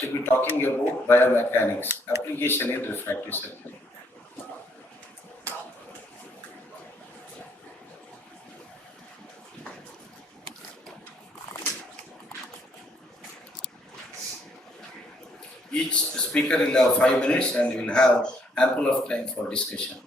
to be talking about biomechanics, application in refractive surgery. Each speaker will have 5 minutes and we will have ample of time for discussion.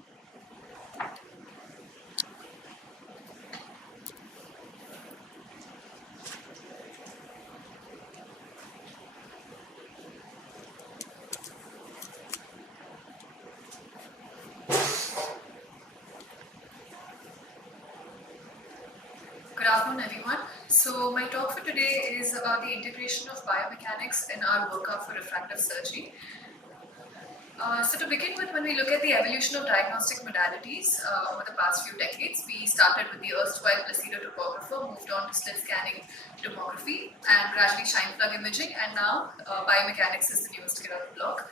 Good afternoon, everyone. So my talk for today is about the integration of biomechanics in our workup for refractive surgery. So to begin with, when we look at the evolution of diagnostic modalities over the past few decades, we started with the erstwhile placido topographer, moved on to slit scanning tomography, and gradually shine plug imaging, and now biomechanics is the newest kid on the block.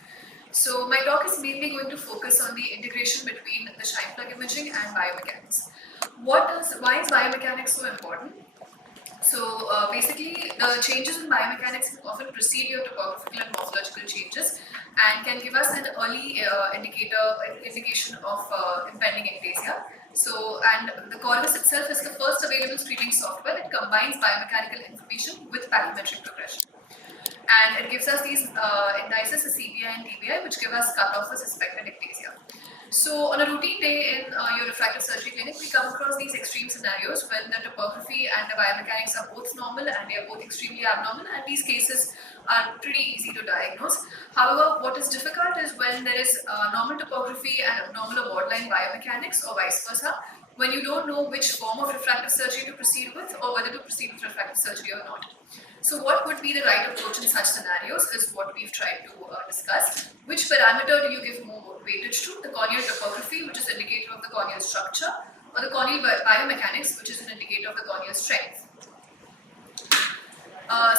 So my talk is mainly going to focus on the integration between the shine plug imaging and biomechanics. Why is biomechanics so important? So basically, the changes in biomechanics often precede your topographical and morphological changes and can give us an early indication of impending ectasia. So, and the Corvus itself is the first available screening software that combines biomechanical information with pathometric progression. And it gives us these indices, the CBI and TBI, which give us cutoff for suspected ectasia. So on a routine day in your refractive surgery clinic, we come across these extreme scenarios when the topography and the biomechanics are both normal and they are both extremely abnormal, and these cases are pretty easy to diagnose. However, what is difficult is when there is normal topography and abnormal or borderline biomechanics, or vice versa, when you don't know which form of refractive surgery to proceed with or whether to proceed with refractive surgery or not. So what would be the right approach in such scenarios is what we've tried to discuss. Which parameter do you give more weightage to? The corneal topography, which is an indicator of the corneal structure, or the corneal biomechanics, which is an indicator of the corneal strength.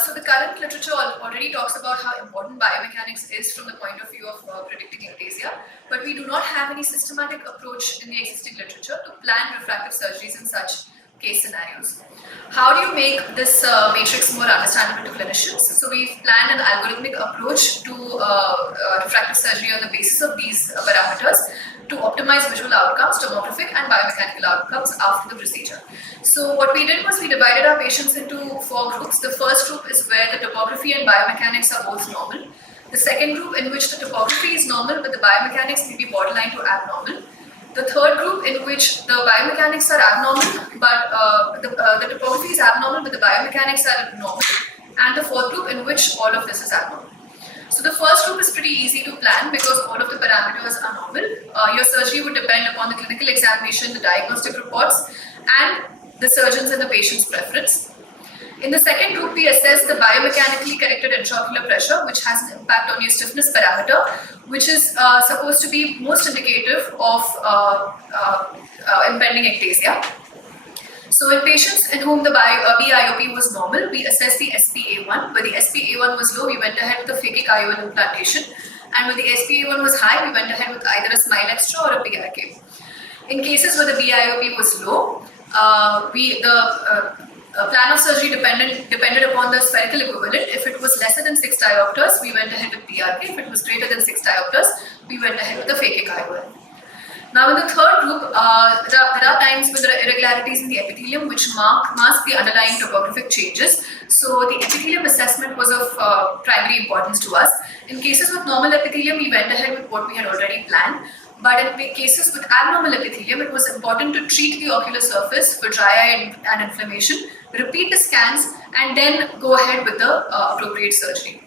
So the current literature already talks about how important biomechanics is from the point of view of predicting ectasia, but we do not have any systematic approach in the existing literature to plan refractive surgeries in such case scenarios. How do you make this matrix more understandable to clinicians? So we've planned an algorithmic approach to refractive surgery on the basis of these parameters to optimize visual outcomes, tomographic and biomechanical outcomes after the procedure. So what we did was we divided our patients into 4 groups. The first group is where the topography and biomechanics are both normal. The second group, in which the topography is normal but the biomechanics may be borderline to abnormal. The third group, in which the biomechanics are abnormal, but the topography is abnormal, but the biomechanics are normal. And the fourth group, in which all of this is abnormal. So the first group is pretty easy to plan because all of the parameters are normal. Your surgery would depend upon the clinical examination, the diagnostic reports, and the surgeon's and the patient's preference. In the second group, we assess the biomechanically corrected intraocular pressure, which has an impact on your stiffness parameter, which is supposed to be most indicative of impending ectasia. So in patients in whom the BIOP was normal, we assessed the SPA1. Where the SPA1 was low, we went ahead with the phakic IOL implantation. And when the SPA1 was high, we went ahead with either a smile extra or a PRK. In cases where the BIOP was low, plan of surgery depended upon the spherical equivalent. If it was lesser than 6 diopters, we went ahead with PRK. If it was greater than 6 diopters, we went ahead with the phakic IOL. Now in the third group, there are times when there are irregularities in the epithelium which mask the underlying topographic changes. So the epithelium assessment was of primary importance to us. In cases with normal epithelium, we went ahead with what we had already planned. But in cases with abnormal epithelium, it was important to treat the ocular surface for dry eye and inflammation, repeat the scans, and then go ahead with the appropriate surgery.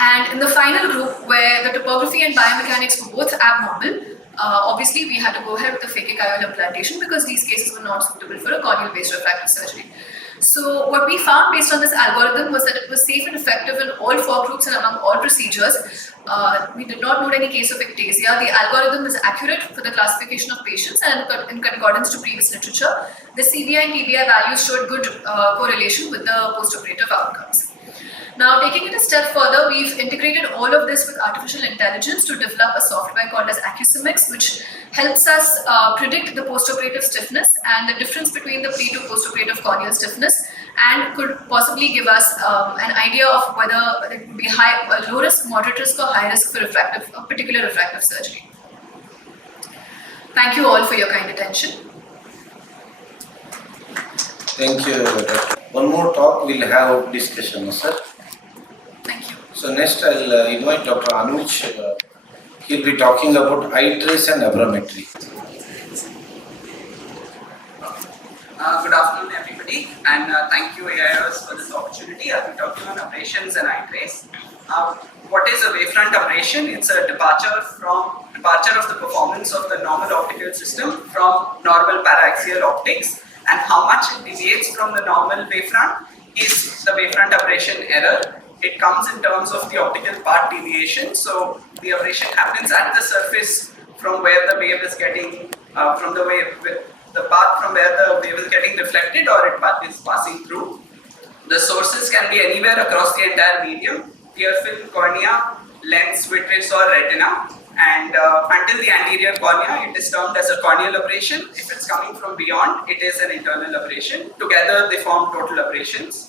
And in the final group, where the topography and biomechanics were both abnormal, obviously we had to go ahead with the phakic IOL implantation because these cases were not suitable for a corneal-based refractive surgery. So what we found based on this algorithm was that it was safe and effective in all 4 groups and among all procedures. We did not note any case of ectasia. The algorithm is accurate for the classification of patients and in concordance to previous literature. The CBI and TBI values showed good correlation with the post-operative outcomes. Now, taking it a step further, we've integrated all of this with artificial intelligence to develop a software called as AIOC2023, which helps us predict the postoperative stiffness and the difference between the pre to postoperative corneal stiffness and could possibly give us an idea of whether it would be low risk, moderate risk, or high risk for a particular refractive surgery. Thank you all for your kind attention. Thank you, Doctor. One more talk, we'll have discussion, sir. Thank you. So next I'll invite Dr. Anuj. He'll be talking about eye trace and aberrometry. Good afternoon, everybody, and thank you, AIOS, for this opportunity. I'll be talking on abrasions and eye trace. What is a wavefront aberration? It's a departure of the performance of the normal optical system from normal paraxial optics, and how much it deviates from the normal wavefront is the wavefront aberration error. It comes in terms of the optical path deviation. So the aberration happens at the surface from where the wave is getting the path from where the wave is getting reflected or it is passing through. The sources can be anywhere across the entire medium: tear film, cornea, lens, vitreous, or retina. And until the anterior cornea, it is termed as a corneal aberration. If it's coming from beyond, it is an internal aberration. Together, they form total aberrations.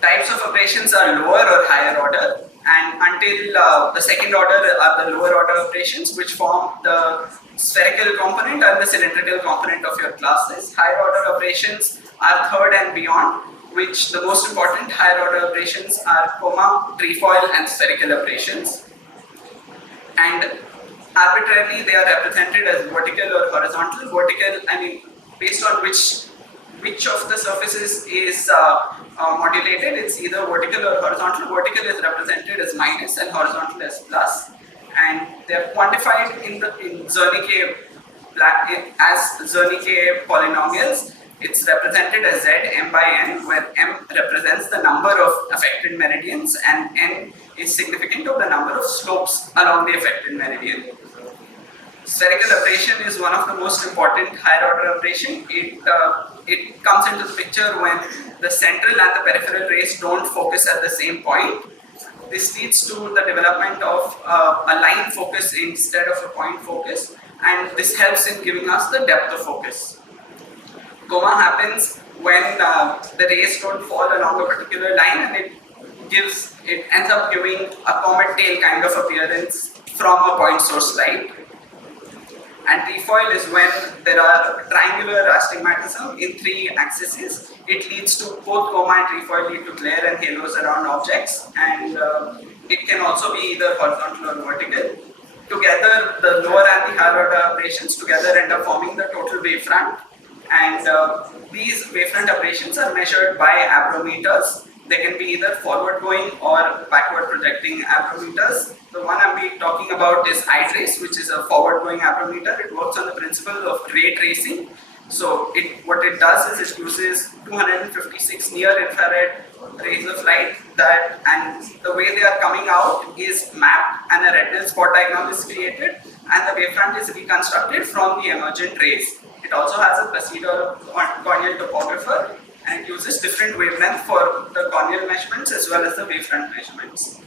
Types of aberrations are lower or higher order, and until the second order are the lower order aberrations, which form the spherical component and the cylindrical component of your glasses. Higher order aberrations are third and beyond, which the most important higher order aberrations are coma, trefoil, and spherical aberrations. And arbitrarily, they are represented as vertical or horizontal. Vertical, based on which of the surfaces is modulated, it's either vertical or horizontal. Vertical is represented as minus and horizontal as plus, and they are quantified in Zernike as Zernike polynomials. It's represented as Z m by n, where m represents the number of affected meridians and n is significant of the number of slopes along the affected meridian. Spherical aberration is one of the most important higher order aberration. It comes into the picture when the central and the peripheral rays don't focus at the same point. This leads to the development of a line focus instead of a point focus, and this helps in giving us the depth of focus. Coma happens when the rays don't fall along a particular line, and it ends up giving a comet tail kind of appearance from a point source light. And trefoil is when there are triangular astigmatism in three axes. It leads to both coma and trefoil lead to glare and halos around objects, and it can also be either horizontal or vertical. Together, the lower and the higher order aberrations together end up forming the total wavefront, and these wavefront aberrations are measured by aberrometers. They can be either forward going or backward projecting aberrometers. The one I'm talking about is eye trace, which is a forward going aberrometer. It works on the principle of ray tracing. So what it does is it uses 256 near infrared rays of light and the way they are coming out is mapped, and a retinal spot diagram is created, and the wavefront is reconstructed from the emergent rays. It also has a procedural corneal topographer, and it uses different wavelength for the corneal measurements as well as the wavefront measurements.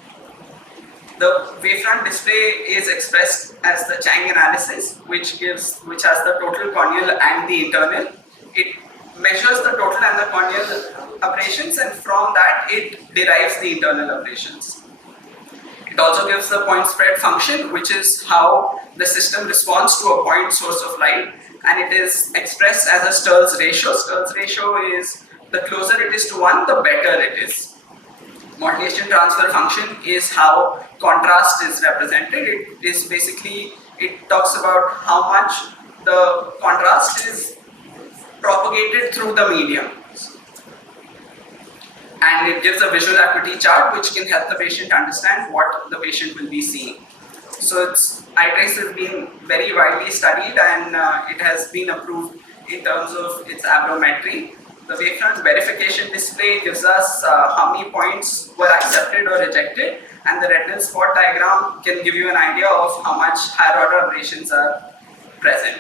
The wavefront display is expressed as the Chang analysis, which has the total corneal and the internal. It measures the total and the corneal aberrations, and from that it derives the internal aberrations. It also gives the point spread function, which is how the system responds to a point source of light, and it is expressed as a Stirl's ratio. Stirl's ratio is the closer it is to 1, the better it is. Modulation transfer function is how contrast is represented. It talks about how much the contrast is propagated through the medium. And it gives a visual acuity chart which can help the patient understand what the patient will be seeing. So eye trace has been very widely studied, and it has been approved in terms of its aberrometry. The wavefront verification display gives us how many points were accepted or rejected, and the retinal spot diagram can give you an idea of how much higher order aberrations are present.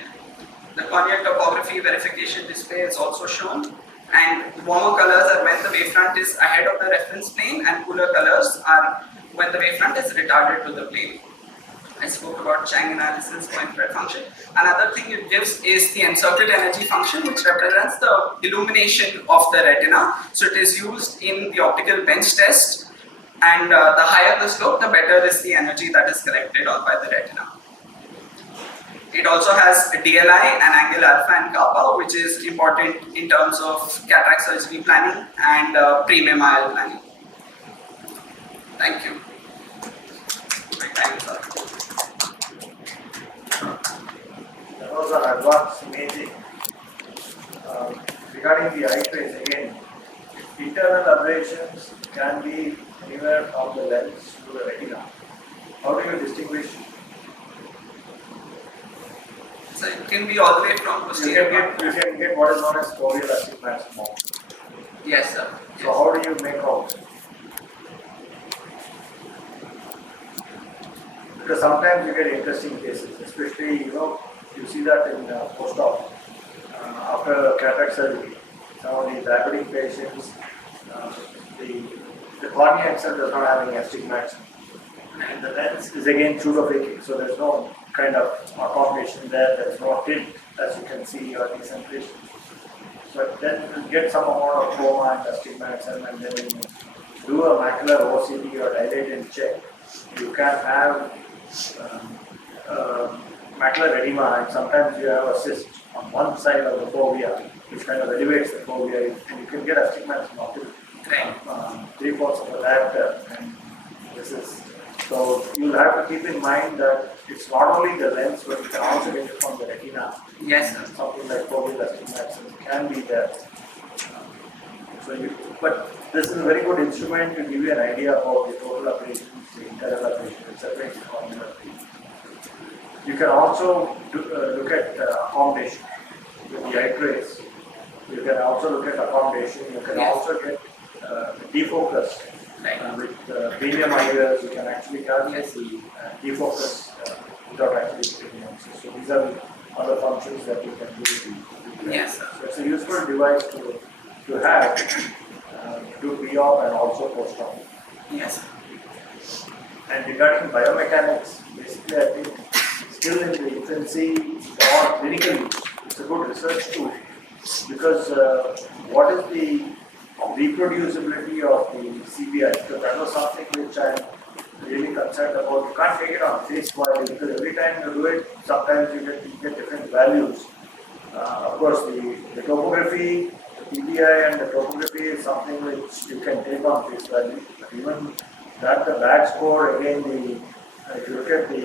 The corneal topography verification display is also shown, and warmer colors are when the wavefront is ahead of the reference plane, and cooler colors are when the wavefront is retarded to the plane. I spoke about Chang analysis, point-spread function. Another thing it gives is the encircled energy function, which represents the illumination of the retina. So it is used in the optical bench test, and the higher the slope, the better is the energy that is collected on by the retina. It also has a DLI and angle alpha and kappa, which is important in terms of cataract surgery planning and premium IL planning. Thank you. My time is up. That was an advanced imaging. Regarding the eye trace, again, internal aberrations can be anywhere from the lens to the retina. How do you distinguish? So it can be all the way from posterior. You can get what is known as foveal astigmatism. Yes, sir. So how do you make out? Because sometimes you get interesting cases, especially you see that in post-op after cataract surgery. Some of the diabetic patients, the cornea itself does not have any astigmatism, and the lens is again pseudophakic, so there's no kind of accommodation there. There's no tint, as you can see, or decentration. But then you get some amount of coma and astigmatism, and then when you do a macular OCT or dilated check, you can have macular edema, and sometimes you have a cyst on one side of the fovea, which kind of elevates the fovea, and you can get astigmatism up to 3/4 of the diameter. And this is so you'll have to keep in mind that it's not only the lens, but you can also get it from the retina. Yes, sir. Something like foveal astigmatism can be there. But this is a very good instrument to give you an idea about the total aberrations, the internal aberration, etc. You can also look at accommodation with the eye trace. You can also look at accommodation. You can also get defocus with premium IOS. You can actually calculate the defocus without actually taking lenses. So these are other functions that you can do. Yes, sir. So it's a useful device to have do pre-op and also post-op. Yes. And regarding biomechanics, basically I think still in the infancy or clinical use, it's a good research tool because what is the reproducibility of the CBI? Because that was something which I'm really concerned about. You can't take it on face value because every time you do it, sometimes you get different values. Of course, the topography, the PPI and the topography is something which you can take on face value. But even that, the bad score, again, if you look at the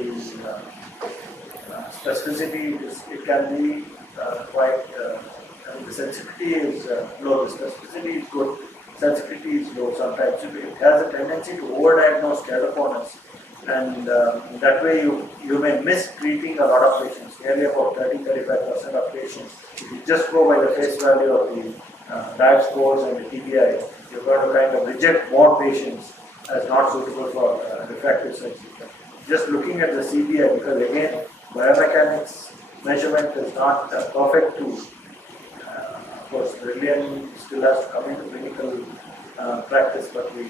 specificity, it can be quite, the sensitivity is low, the specificity is good, sensitivity is low sometimes. It has a tendency to overdiagnose keratoconus, and that way you may miss treating a lot of patients, nearly about 30-35% of patients. If you just go by the face value of the bad scores and the TBI, you're going to kind of reject more patients as not suitable for refractive surgery. Just looking at the CBI, because again, biomechanics measurement is not a perfect tool. Of course, brilliant still has to come into clinical practice, but the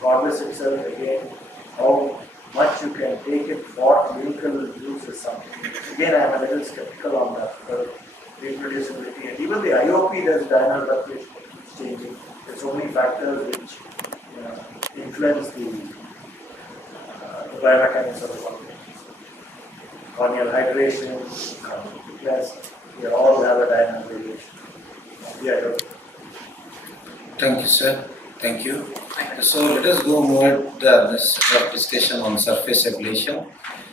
progress itself, again, how much you can take it for clinical use is something. Again, I am a little skeptical on that, reproducibility, and even the IOP does diurnal fluctuation keeps changing. There's so many factors which influence the biomechanics of the cornea. Corneal hydration, corneal thickness, they all have a diurnal variation. Yeah. Thank you, sir. Thank you. So let us go more this discussion on surface ablation.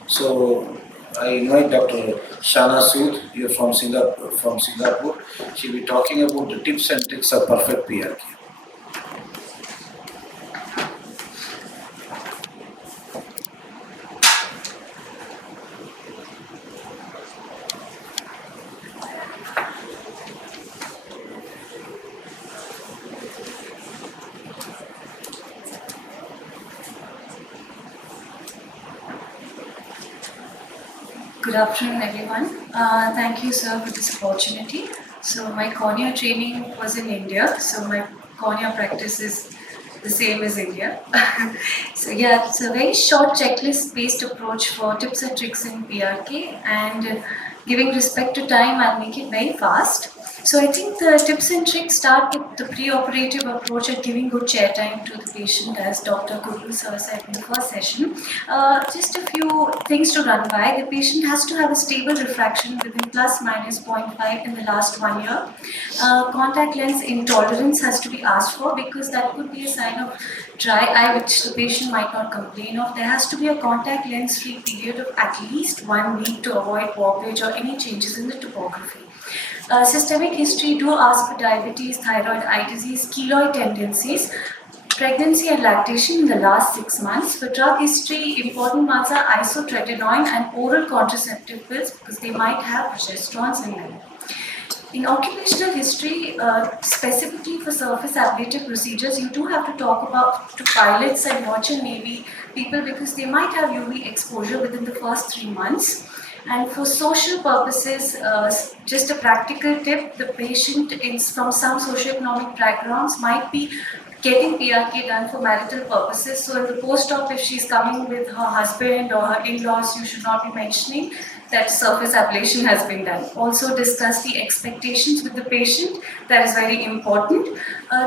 So I invite Dr. Shana Sood, you're from Singapore. She'll be talking about the tips and tricks of perfect PRK. Good afternoon, everyone. Thank you, sir, for this opportunity. So my cornea training was in India. So my cornea practice is the same as India. So yeah, it's a very short checklist-based approach for tips and tricks in PRK, and giving respect to time, I'll make it very fast. So I think the tips and tricks start with the pre-operative approach at giving good chair time to the patient, as Dr. Guru sir said in the first session. Just a few things to run by. The patient has to have a stable refraction within plus minus 0.5 in the last 1 year. Contact lens intolerance has to be asked for, because that could be a sign of dry eye which the patient might not complain of. There has to be a contact lens free period of at least 1 week to avoid warpage or any changes in the topography. Systemic history, do ask for diabetes, thyroid eye disease, keloid tendencies, pregnancy and lactation in the last 6 months. For drug history, important ones are isotretinoin and oral contraceptive pills, because they might have progesterones in them. In occupational history, specifically for surface ablative procedures, you do have to talk about to pilots and merchant navy people, because they might have UV exposure within the first 3 months. And for social purposes, just a practical tip, the patient from some socioeconomic backgrounds might be getting PRK done for marital purposes. So in the post-op, if she's coming with her husband or her in-laws, you should not be mentioning that surface ablation has been done. Also discuss the expectations with the patient. That is very important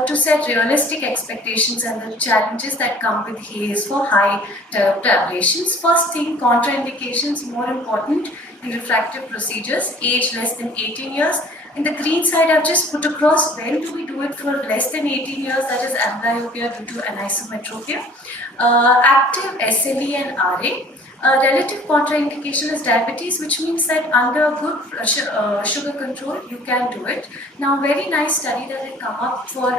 to set realistic expectations and the challenges that come with haze for high diopter ablations. First thing, contraindications, more important in refractive procedures, age less than 18 years. In the green side, I've just put across when do we do it for less than 18 years, that is amblyopia due to anisometropia. Active SLE and RA. Relative contraindication is diabetes, which means that under good sugar control, you can do it. Now, very nice study that had come up for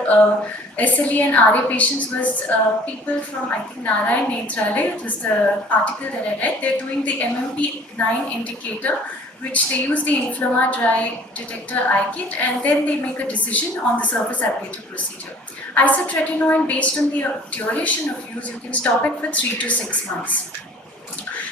SLE and RA patients was people from, I think, Narayan Nethralaya. It was the article that I read. They're doing the MMP9 indicator, which they use the Inflamma Dry Detector eye kit, and then they make a decision on the surface ablative procedure. Isotretinoin, based on the duration of use, you can stop it for 3 to 6 months.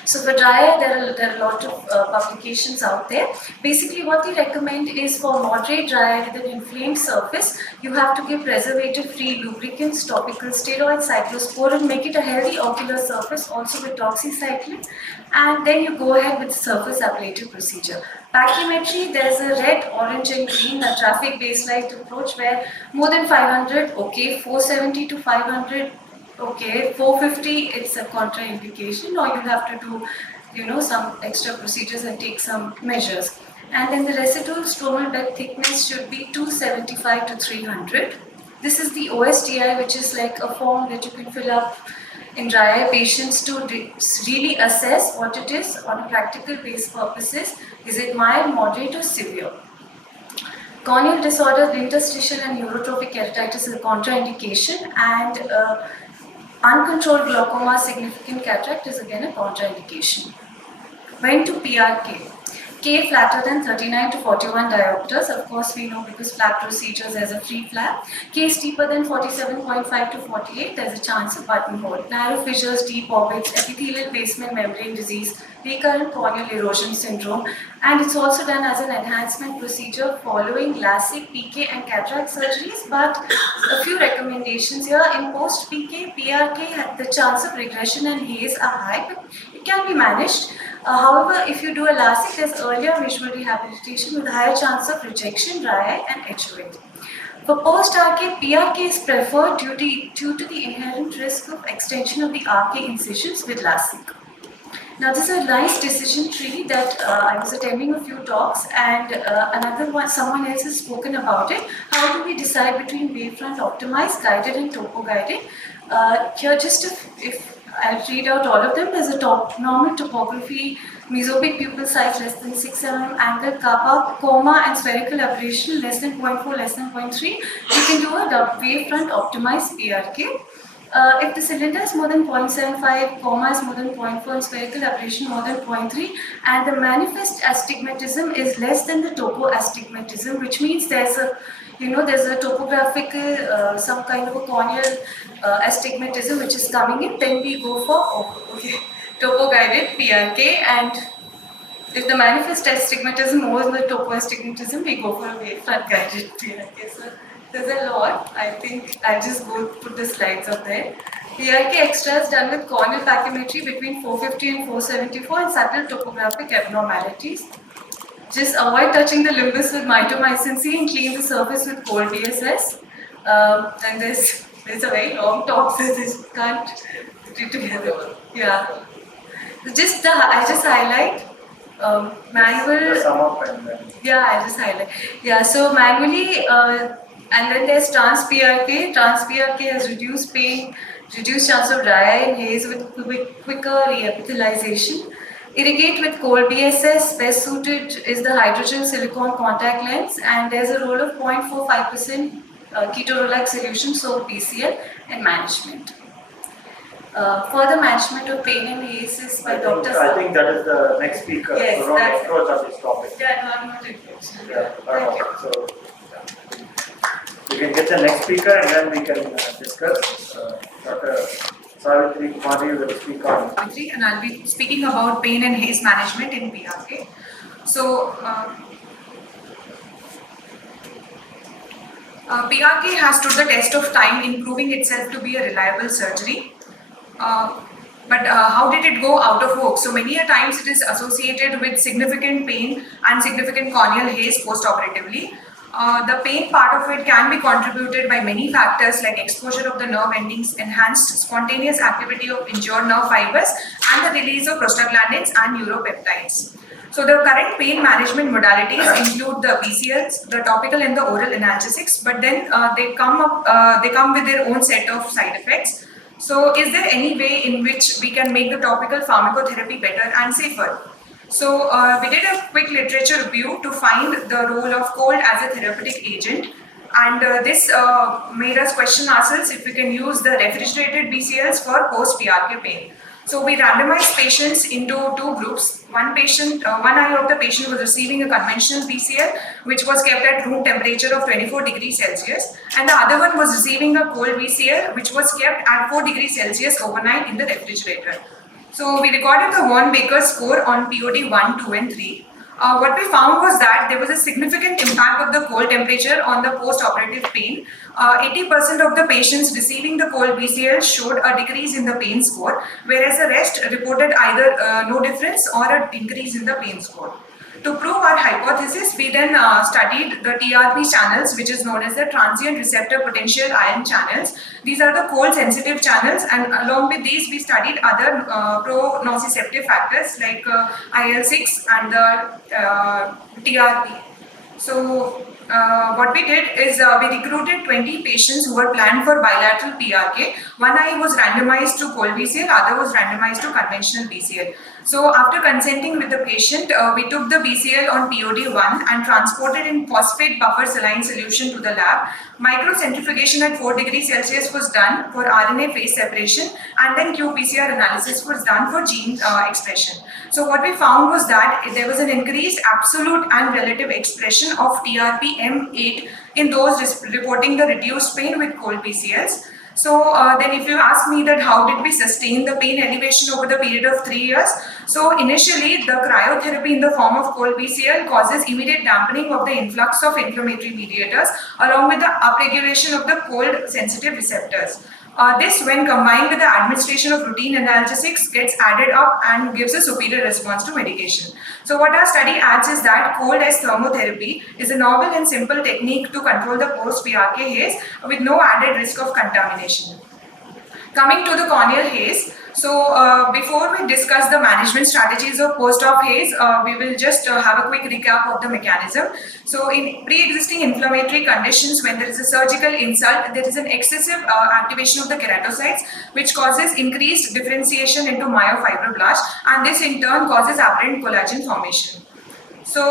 So for dry eye, there are a lot of publications out there. Basically, what they recommend is for moderate dry eye with an inflamed surface, you have to give preservative-free lubricants, topical steroids, cyclosporin, make it a healthy ocular surface, also with doxycycline, and then you go ahead with the surface ablative procedure. Pachymetry, there's a red, orange, and green, a traffic baseline approach where more than 500, okay, 470 to 500. Okay, 450, it's a contraindication, or you have to do, some extra procedures and take some measures. And then the residual stromal bed thickness should be 275 to 300. This is the OSDI, which is like a form that you can fill up in dry eye patients to really assess what it is on a practical base purposes. Is it mild, moderate, or severe? Corneal disorder, interstitial and neurotrophic keratitis is a contraindication, and uncontrolled glaucoma, significant cataract is again a contraindication. When to PRK? K flatter than 39 to 41 diopters. Of course, we know because flap procedures there's a free flap. K steeper than 47.5 to 48, there's a chance of buttonhole. Narrow fissures, deep orbits, epithelial basement membrane disease, recurrent corneal erosion syndrome, and it's also done as an enhancement procedure following LASIK, PK, and cataract surgeries. But a few recommendations here: in post PK, PRK, the chance of regression and haze are high, but it can be managed. However, if you do a LASIK, there's earlier visual rehabilitation with higher chance of rejection, dry eye, and HOA. For post-RK, PRK is preferred due to the inherent risk of extension of the RK incisions with LASIK. Now, this is a nice decision tree that I was attending a few talks, and another one, someone else has spoken about it. How do we decide between wavefront optimized, guided, and topo guided? Here, just if I'll read out all of them. There's a normal topography, mesopic pupil size less than 6 mm, angle kappa, coma, and spherical aberration less than 0.4, less than 0.3. You can do a wavefront optimized PRK. If the cylinder is more than 0.75, coma is more than 0.4, and spherical aberration more than 0.3, and the manifest astigmatism is less than the topo astigmatism, which means there's a topographical, some kind of a corneal astigmatism which is coming in, then we go for topo guided PRK, and if the manifest astigmatism more than the topo astigmatism, we go for a wavefront guided PRK. So There's a lot. I think I'll just go put the slides up there. PRK extra is done with corneal pachymetry between 450 and 474 and subtle topographic abnormalities. Just avoid touching the limbus with mitomycin C and clean the surface with cold BSS. And there's a very long talk, so this can't put it together. Yeah. I just highlight manual. Sum up and then. Yeah, I just highlight. Yeah, so manually, and then there's trans PRK. Trans PRK has reduced pain, reduced chance of dry eye and haze with quicker reepithelialization. Irrigate with cold BSS. Best suited is the hydrogen silicone contact lens, and there's a role of 0.45% ketorolac solution, so PCL, and management. Further management of pain and haze is by Dr. I think that is the next speaker. Yes, so that's approach on this topic. Yeah, no, I'm not interested. Yeah, Thank you. so we can get the next speaker and then we can discuss. Dr. Savitri Kumari will speak on. And I'll be speaking about pain and haze management in PRK. So, PRK has stood the test of time in proving itself to be a reliable surgery. But how did it go out of vogue? So many a times it is associated with significant pain and significant corneal haze post-operatively. The pain part of it can be contributed by many factors like exposure of the nerve endings, enhanced spontaneous activity of injured nerve fibers, and the release of prostaglandins and neuropeptides. So the current pain management modalities include the BCLs, the topical and the oral analgesics, but then they come with their own set of side effects. So is there any way in which we can make the topical pharmacotherapy better and safer? So we did a quick literature review to find the role of cold as a therapeutic agent, and this made us question ourselves if we can use the refrigerated BCLs for post-PRK pain. So we randomized patients into two groups. One eye of the patient was receiving a conventional BCL, which was kept at room temperature of 24 degrees Celsius, and the other one was receiving a cold BCL, which was kept at 4 degrees Celsius overnight in the refrigerator. So we recorded the Von Baker score on POD 1, 2 and 3. What we found was that there was a significant impact of the cold temperature on the post-operative pain. 80% of the patients receiving the cold BCL showed a decrease in the pain score, whereas the rest reported either no difference or an increase in the pain score. To prove our hypothesis, we then studied the TRP channels, which is known as the transient receptor potential ion channels. These are the cold sensitive channels, and along with these, we studied other pro-nociceptive factors like IL-6 and the TRP. So what we did is we recruited 20 patients who were planned for bilateral PRK. One eye was randomized to cold BCL, other was randomized to conventional BCL. So after consenting with the patient, we took the BCL on POD 1 and transported in phosphate buffer saline solution to the lab. Microcentrifugation at 4 degrees Celsius was done for RNA phase separation, and then qPCR analysis was done for gene expression. So what we found was that there was an increased absolute and relative expression of TRPM8 in those reporting the reduced pain with cold BCLs. So then if you ask me that how did we sustain the pain elevation over the period of 3 years? So initially the cryotherapy in the form of cold BCL causes immediate dampening of the influx of inflammatory mediators along with the upregulation of the cold sensitive receptors. This, when combined with the administration of routine analgesics, gets added up and gives a superior response to medication. So what our study adds is that cold as thermotherapy is a novel and simple technique to control the post-PRK haze with no added risk of contamination. Coming to the corneal haze, so before we discuss the management strategies of post-op haze, we will just have a quick recap of the mechanism. So in pre-existing inflammatory conditions, when there is a surgical insult, there is an excessive activation of the keratocytes, which causes increased differentiation into myofibroblasts, and this in turn causes aberrant collagen formation. So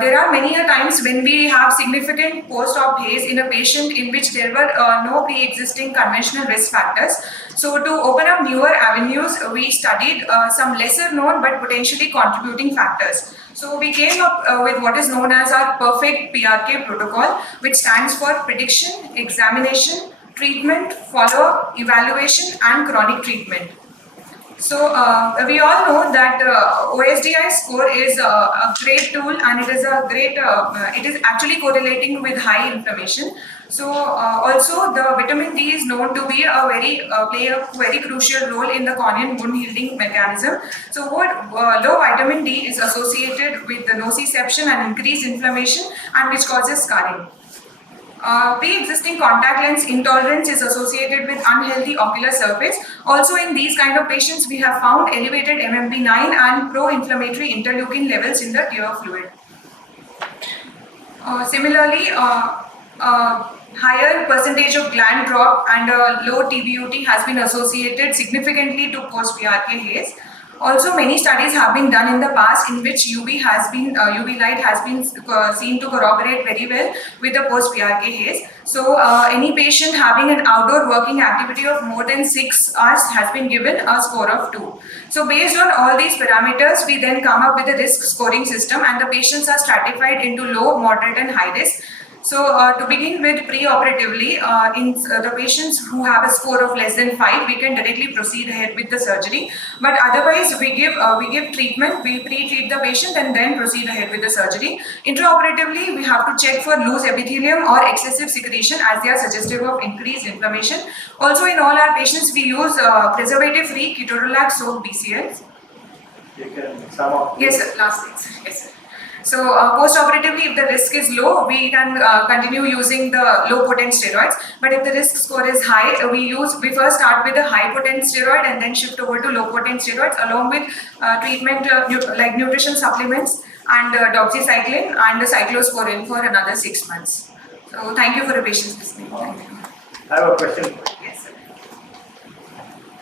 there are many a times when we have significant post-op haze in a patient in which there were no pre-existing conventional risk factors. So to open up newer avenues, we studied some lesser known but potentially contributing factors. So we came up with what is known as our perfect PRK protocol, which stands for prediction, examination, treatment, follow-up, evaluation, and chronic treatment. So we all know that OSDI score is a great tool, and it is a great. It is actually correlating with high inflammation. So also the vitamin D is known to be play a very crucial role in the corneal wound healing mechanism. So what low vitamin D is associated with the nociception and increased inflammation, and which causes scarring. Pre-existing contact lens intolerance is associated with unhealthy ocular surface. Also in these kind of patients, we have found elevated MMP9 and pro-inflammatory interleukin levels in the tear fluid. Similarly, higher percentage of gland drop and low TBUT has been associated significantly to post-PRK haze. Also, many studies have been done in the past in which UV light has been seen to corroborate very well with the post-PRK haze. So, any patient having an outdoor working activity of more than 6 hours has been given a score of 2. So, based on all these parameters, we then come up with a risk scoring system, and the patients are stratified into low, moderate, and high risk. So to begin with, pre-operatively, in the patients who have a score of less than 5, we can directly proceed ahead with the surgery. But otherwise, we give treatment, we pre-treat the patient and then proceed ahead with the surgery. Intraoperatively, we have to check for loose epithelium or excessive secretion as they are suggestive of increased inflammation. Also, in all our patients, we use preservative-free ketorolac soap BCLs. You can sum up. Yes, sir. Last thing. Yes, sir. So post-operatively, if the risk is low, we can continue using the low-potent steroids. But if the risk score is high, we first start with a high-potent steroid and then shift over to low-potent steroids along with treatment like nutrition supplements and doxycycline and cyclosporin for another 6 months. So thank you for your patience listening. Thank you. I have a question. Yes, sir.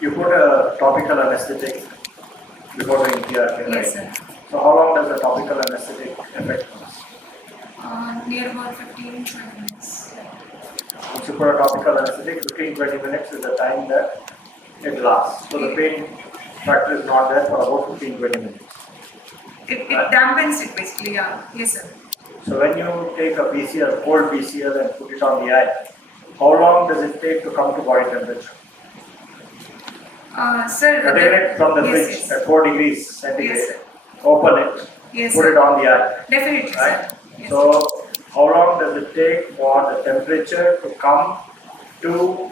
You put a topical anesthetic before doing PRK, right? Yes, sir. So how long does the topical anesthetic affect us? Near about 15-20 minutes. Once you put a topical anesthetic, 15-20 minutes is the time that it lasts. So the pain factor is not there for about 15-20 minutes. It dampens it basically, yeah. Yes, sir. So when you take a BCL, cold BCL and put it on the eye, how long does it take to come to body temperature? Sir, Cutting it from the fridge yes. at 4 degrees centigrade, Yes, sir. open it, Yes, put sir. it on the eye, Definitely, right? sir. Yes. So how long does it take for the temperature to come to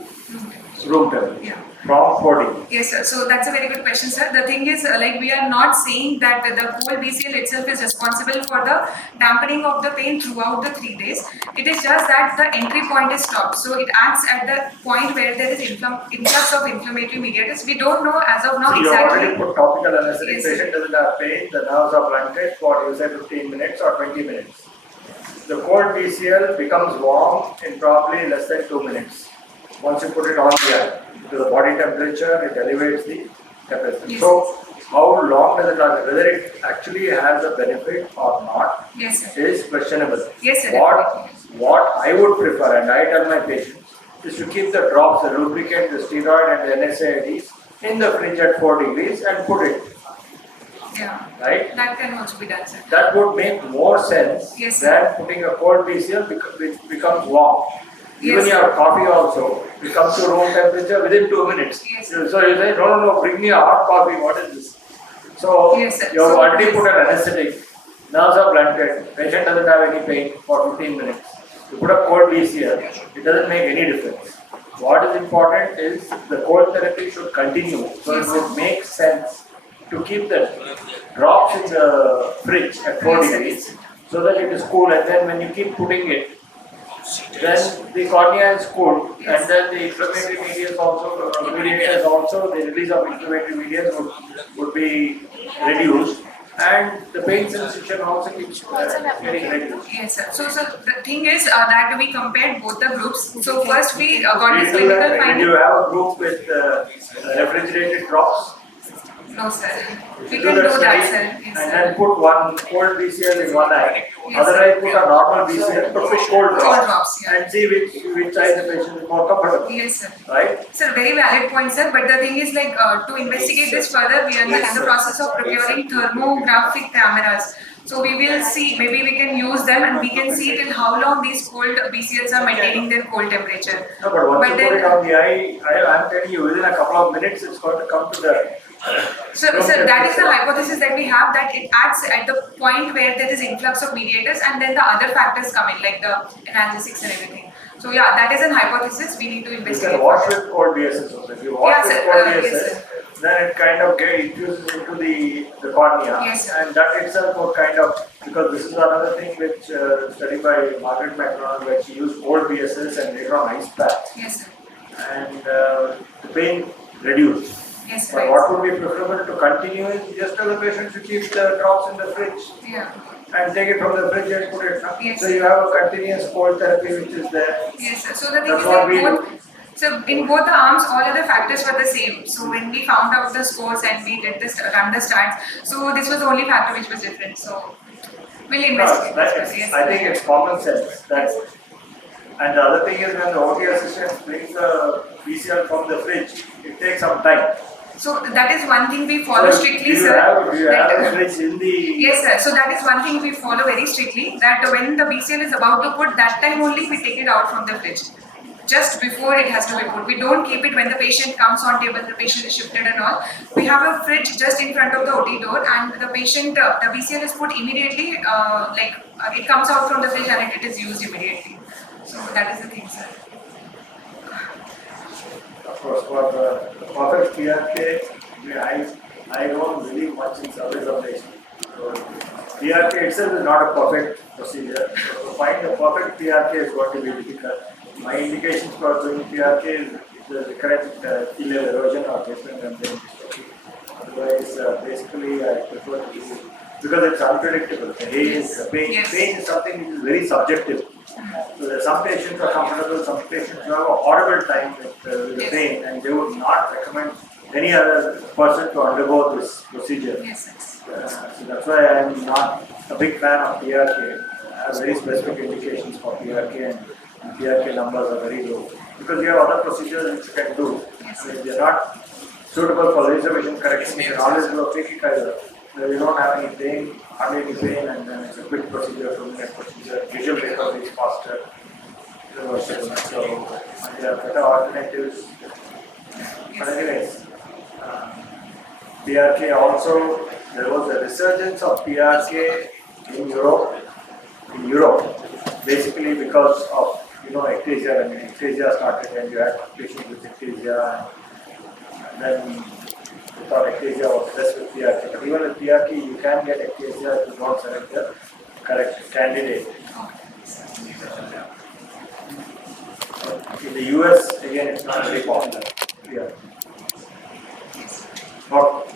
room temperature? Yeah. From 4 degrees. Yes, sir. So that's a very good question, sir. The thing is, like, we are not saying that the cold BCL itself is responsible for the dampening of the pain throughout the 3 days. It is just that the entry point is stopped. So it acts at the point where there is influx of inflammatory mediators. We don't know as of now So you exactly. already put topical anesthetic, Yes, sir. patient doesn't have pain, the nerves are blunted for you say 15 minutes or 20 minutes. The cold BCL becomes warm in probably less than 2 minutes. Once you put it on the eye, to the body temperature, it elevates the temperature. Yes. So how long does it last? Whether it actually has a benefit or not Yes, sir. is questionable. Yes, sir. What I would prefer, and I tell my patients, is to keep the drops, the lubricant, the steroid and the NSAIDs in the fridge at 4 degrees and put it, Yeah. right? That can also be done, sir. That would make more sense Yes, sir. than putting a cold BCL which becomes warm. Even Yes, your coffee also becomes to room temperature within 2 minutes. Yes. So you say, no, bring me a hot coffee, what is this? So Yes, sir. you have So, already yes. put an anesthetic, nerves are blunted, patient doesn't have any pain for 15 minutes. You put a cold BCL, it doesn't make any difference. What is important is the cold therapy should continue, so it would make sense to keep the drops in the fridge at 4 Yes, sir. degrees so that it is cool, and then when you keep putting it, then the cornea is cool, Yes. and then the inflammatory mediators also, the release of inflammatory mediators would be reduced, and the pain sensation also keeps getting reduced. Yes, sir. So the thing is that we compared both the groups. So first we got Did this you do that? clinical Did finding. you have a group with refrigerated drops? No, sir. We You can do do that that, study sir. Yes, and sir. then put one cold BCL in one eye, Yes, other sir. eye put a normal BCL, but put cold Cold drops, drops, yeah. and see which side the patient is more comfortable, Yes, sir. right? Sir, very valid point, sir. But the thing is, like, to investigate this further, we are in the process of procuring thermographic cameras. So we will see, maybe we can use them and we can see till how long these cold BCLs are maintaining their cold temperature. No, but once But you put then- it on the eye, I'm telling you, within a couple of minutes, it's going to come to the. So, that is the hypothesis that we have, that it acts at the point where there is influx of mediators and then the other factors come in, like the analgesics and everything. So yeah, that is an hypothesis we need to You investigate. can wash with cold BSS also. If you wash with cold yes, BSS, then it kind of infuses into the cornea, Yes, sir. and that itself would kind of, because this is another thing which studied by Margaret McDonald, where she used cold BSS and later on ice packs, Yes, sir. and the pain reduced. Yes, But right. what would be preferable to continue is just tell the patient to keep the drops in the fridge Yeah. and take it from the fridge and put it. Yes. So you have a continuous cold therapy which is there. Yes, sir. So the thing That's is what like we both. So in both the arms, all other factors were the same. So when we found out the scores and we did this run the stats, so this was the only factor which was different. So we'll investigate. this. Yes. I think it's common sense. And the other thing is when the OT assistant brings the BCL from the fridge, it takes some time. So that is one thing we follow So strictly, do you sir. have the fridge in the... Yes, sir. So that is one thing we follow very strictly. That when the BCL is about to put, that time only we take it out from the fridge. Just before it has to be put. We don't keep it when the patient comes on table, the patient is shifted and all. We have a fridge just in front of the OT door, and the patient, the BCL is put immediately, it comes out from the fridge and it is used immediately. So that is the thing, sir. Of course, for the perfect PRK, I don't believe much in surface ablation. So PRK itself is not a perfect procedure. So to find a perfect PRK is going to be difficult. My indications for doing PRK is the recurrent ileal erosion or basement membrane dystrophy. Otherwise, basically, I prefer to do, because it's unpredictable. The pain is something which is very subjective. So there are some patients are comfortable, some patients who have a horrible time with the pain, and they would not recommend any other person to undergo this procedure. Yes, So that's why I am not a big fan of PRK. I have very specific indications for PRK, and PRK numbers are very low. Because you have other procedures which you can do. Yes. I mean, they are not suitable for laser vision correction. You can always do a phakic either. You don't have any pain, hardly any pain, and then it's a quick procedure, 2-minute procedure. Visual recovery is faster. So there are better alternatives. But anyways, PRK also, there was a resurgence of PRK in Europe, basically because of ectasia. When ectasia started, and you had patients with ectasia, and then we thought ectasia was best with PRK. But even with PRK, you can get ectasia if you don't select the correct candidate. In the US, again, it's not very popular. Yeah.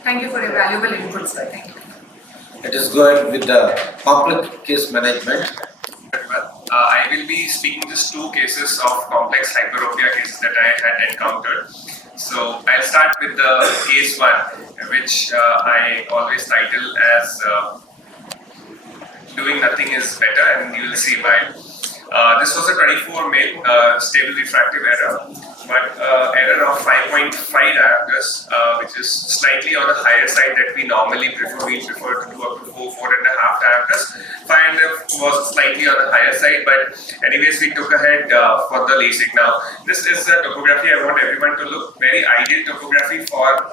Thank you for your valuable input, sir. Thank you. Let us go ahead with the complex case management. I will be speaking just two cases of complex hyperopia cases that I had encountered. So I'll start with the case one, which I always title as doing nothing is better, and you will see why. This was a 24 male stable refractive error, but error of 5.5 diopters, which is slightly on the higher side that we normally prefer. We prefer to do up to 4.5 diopters. 5.5 was slightly on the higher side, but anyways, we took ahead for the LASIK. Now, this is the topography I want everyone to look. Very ideal topography for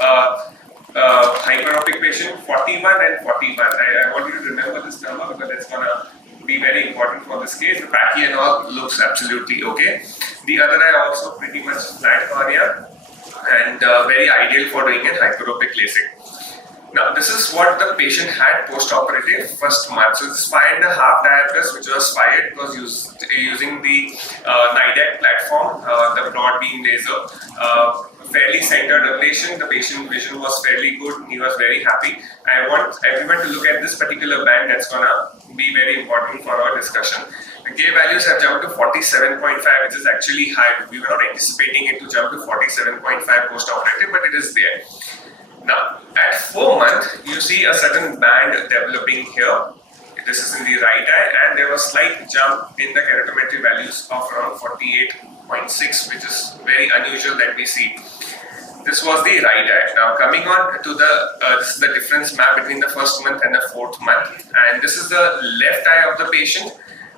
hyperopic patient, 41 and 41. I want you to remember this number because it's going to be very important for this case. The Pachy and all looks absolutely okay. The other eye also pretty much flat cornea and very ideal for doing a hyperopic LASIK. Now, this is what the patient had post-operative first month. So this 5.5 diopters which was fired was using the NIDAC platform, the broad beam laser. Fairly centered ablation. The patient vision was fairly good. He was very happy. I want everyone to look at this particular band. That's gonna be very important for our discussion. The K values have jumped to 47.5, which is actually high. We were not anticipating it to jump to 47.5 post-operative, but it is there. Now, at 4 months, you see a certain band developing here. This is in the right eye, and there was slight jump in the keratometry values of around 48.6, which is very unusual that we see. This was the right eye. Now, coming on to this is the difference map between the first month and the 4th month, and this is the left eye of the patient.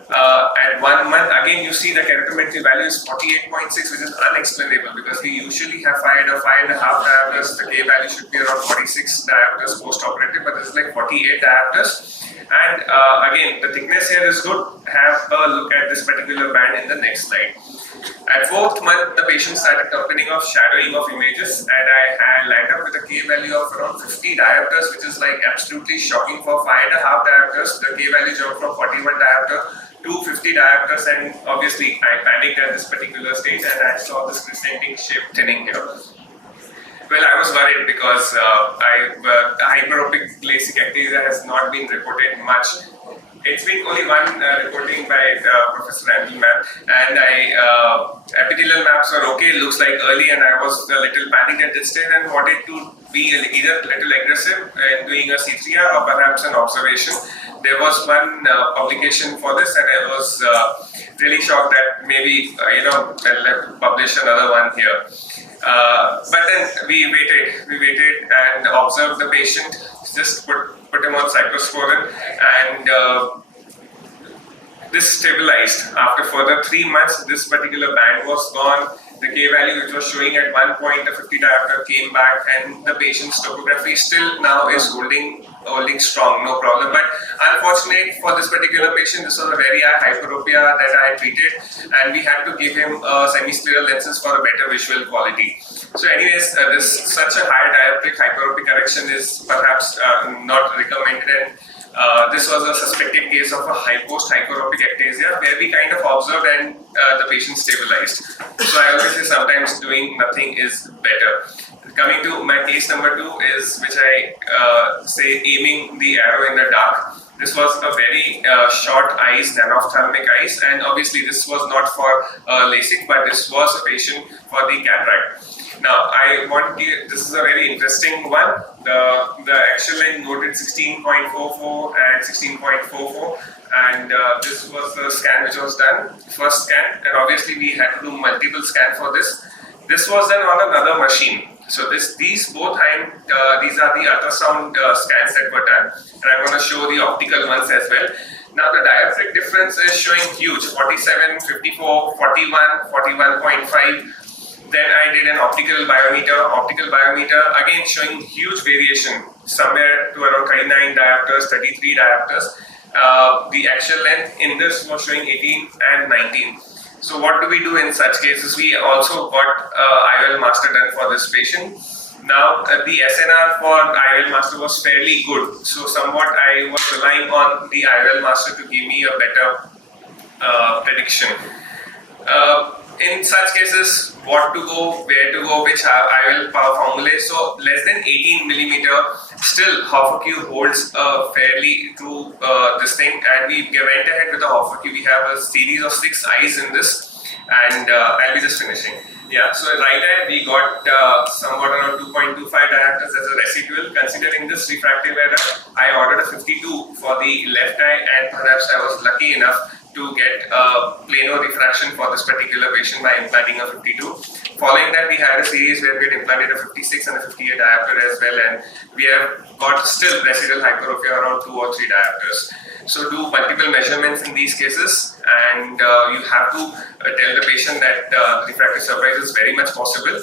At 1 month, again, you see the keratometry value is 48.6, which is unexplainable because we usually have 5.5 diopters. The K value should be around 46 diopters post-operative, but this is like 48 diopters. And again, the thickness here is good. Have a look at this particular band in the next slide. At 4th month, the patient started complaining of shadowing of images, and I had landed up with a K value of around 50 diopters, which is like absolutely shocking. For 5.5 diopters, the K value jumped from 41 diopter to 50 diopters, and obviously I panicked at this particular stage, and I saw this crescenting shape thinning here. Well, I was worried because hyperopic LASIK ectasia has not been reported much. It's been only one reporting by Professor Andelman, and epithelial maps were okay, looks like early, and I was a little panicked at this stage and wanted to be either a little aggressive in doing a C3R or perhaps an observation. There was one publication for this, and I was really shocked that maybe I'll have to publish another one here. But then we waited and observed the patient, just put him on cyclosporin, and this stabilized. After further 3 months, this particular band was gone. The K value, which was showing at one point the 50 diopter, came back, and the patient's topography still now is holding strong, no problem. But unfortunately for this particular patient, this was a very high hyperopia that I treated, and we had to give him semi-scleral lenses for a better visual quality. So anyways, such a high dioptric hyperopic correction is perhaps not recommended, and this was a suspected case of a post-hyperopic ectasia where we kind of observed and the patient stabilized. So I always say sometimes doing nothing is better. Coming to my case number 2 is, which I say, aiming the arrow in the dark. This was a very short eyes, nano-ophthalmic eyes, and obviously this was not for LASIK, but this was a patient for the cataract. Now, this is a very interesting one. The actual line noted 16.44 and 16.44, and this was the scan which was done, first scan, and obviously we had to do multiple scan for this. This was done on another machine. So these are the ultrasound scans that were done, and I'm going to show the optical ones as well. Now the dioptric difference is showing huge, 47, 54, 41, 41.5. Then I did an optical biometer, again showing huge variation, somewhere to around 39 diopters, 33 diopters. The actual length in this was showing 18 and 19. So what do we do in such cases? We also got IOL master done for this patient. Now the SNR for IOL master was fairly good. So somewhat I was relying on the IOL master to give me a better prediction. In such cases, what to go, where to go, which IOL power formulae. So less than 18 millimeter, still half a Q holds fairly to this thing, and we went ahead with the half a Q. We have a series of 6 eyes in this, and I'll be just finishing. Yeah, so right eye we got somewhat around 2.25 diopters as a residual. Considering this refractive error, I ordered a 52 for the left eye, and perhaps I was lucky enough to get planar refraction for this particular patient by implanting a 52. Following that, we had a series where we had implanted a 56 and a 58 diopter as well, and we have got still residual hyperopia around 2 or 3 diopters. So do multiple measurements in these cases, and you have to tell the patient that refractive surprise is very much possible,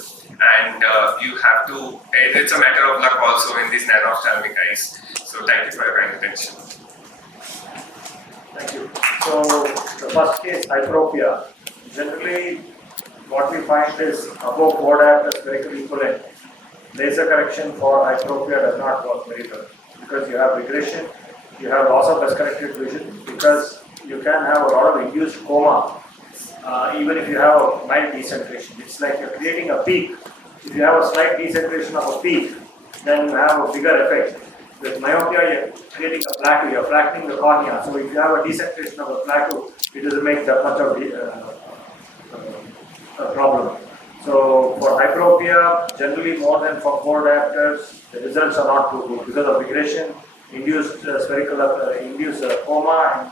and you have to, it's a matter of luck also in these nano-ophthalmic eyes. So thank you for your kind attention. Thank you. So the first case, hyperopia. Generally, what we find is above 4 diopters spherical equivalent. Laser correction for hyperopia does not work very well because you have regression, you have loss of best corrected vision, because you can have a lot of induced coma even if you have a mild decentration. It's like you're creating a peak. If you have a slight decentration of a peak, then you have a bigger effect. With myopia, you're creating a plateau, you're flattening the cornea. So if you have a decentration of a plateau, it doesn't make that much of a problem. So for hyperopia, generally more than for 4 diopters, the results are not too good because of regression, induced induced coma,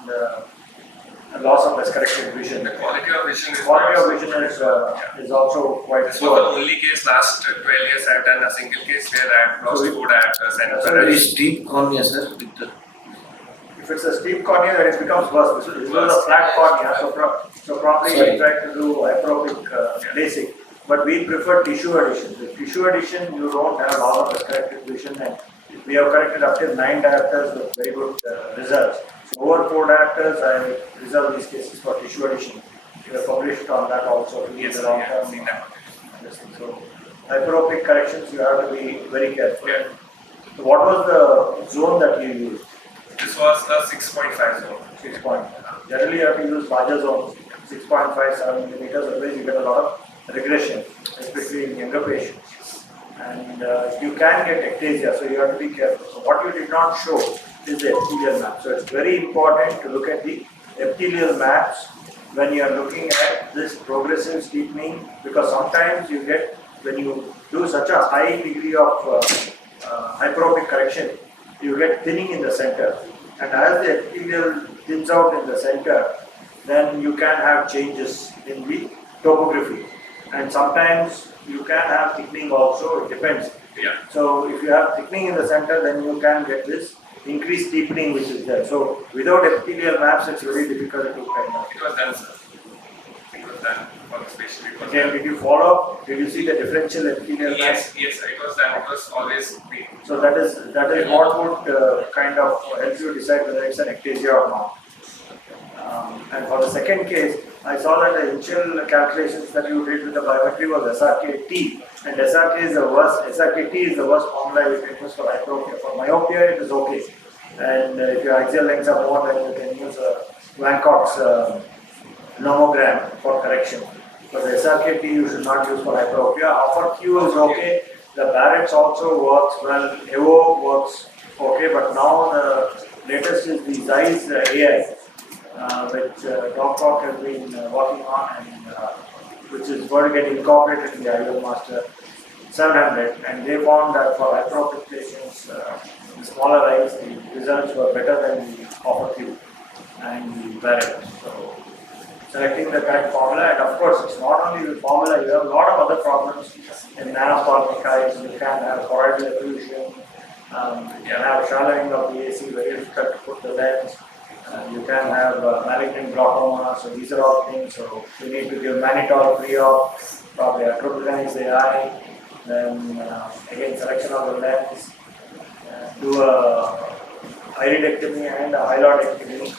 and loss of best corrected vision. The quality of vision is also quite This was the only case last 12 years I've done a single case where I've lost 4 diopters. It's a very steep cornea, sir. If it's a steep cornea, then it becomes worse. This is a flat cornea, so probably we try to do hyperopic LASIK, but we prefer tissue addition. With tissue addition, you don't have loss of best corrected vision, and We have corrected up to 9 diopters with very good results. So over 4 diopters, I reserve these cases for tissue addition. We have published on that also to Yes, the sir, long yeah, I've term. seen that. So hyperopic corrections, you have to be very careful. So what was the zone that you used? This was a 6.5 zone. 6 point. Generally, you have to use larger zones, 6.5, 7 millimeters. Otherwise, you get a lot of regression, especially in younger patients. And you can get ectasia, so you have to be careful. So what you did not show is the epithelial map. So it's very important to look at the epithelial maps when you are looking at this progressive steepening, because sometimes you get, when you do such a high degree of hyperopic correction, you get thinning in the center. And as the epithelial thins out in the center, then you can have changes in the topography. And sometimes you can have thickening also, it depends. Yeah. So if you have thickening in the center, then you can get this increased deepening which is there. So without epithelial maps, it's very difficult to kind of. It was done, sir. It was done for this patient. It was Again, done. did you follow? Did you see the differential epithelial maps? Yes, it was done. It was always green. So that is what would kind of help you decide whether it's an ectasia or not. And for the second case, I saw that the initial calculations that you did with the biometry was SRK-T, and SRK is the worst. SRK-T is the worst formula you can use for hyperopia. For myopia, it is okay. And if your axial lengths are more, then you can use a Blanckock's nomogram for correction. But the SRK-T you should not use for hyperopia. Alpha Q is okay. The Barrett's also works well. EVO works okay, but now the latest is the Zeiss AI. Which Doc has been working on, and which is going to get incorporated in the AIOC2023, and they found that for hyperopic patients, the smaller eyes, the results were better than the Alpha Q and the Barrett. So selecting the correct formula, and of course it's not only the formula, you have a lot of other problems in nanophalmic eyes. You can have choroidal effusion, you can have shallowing of the AC, very difficult to put the lens. You can have malignant glaucoma, so these are all things. So you need to give mannitol pre-op, probably atropinize the eye, then again selection of the lens, do a iridectomy and a hyalodectomy.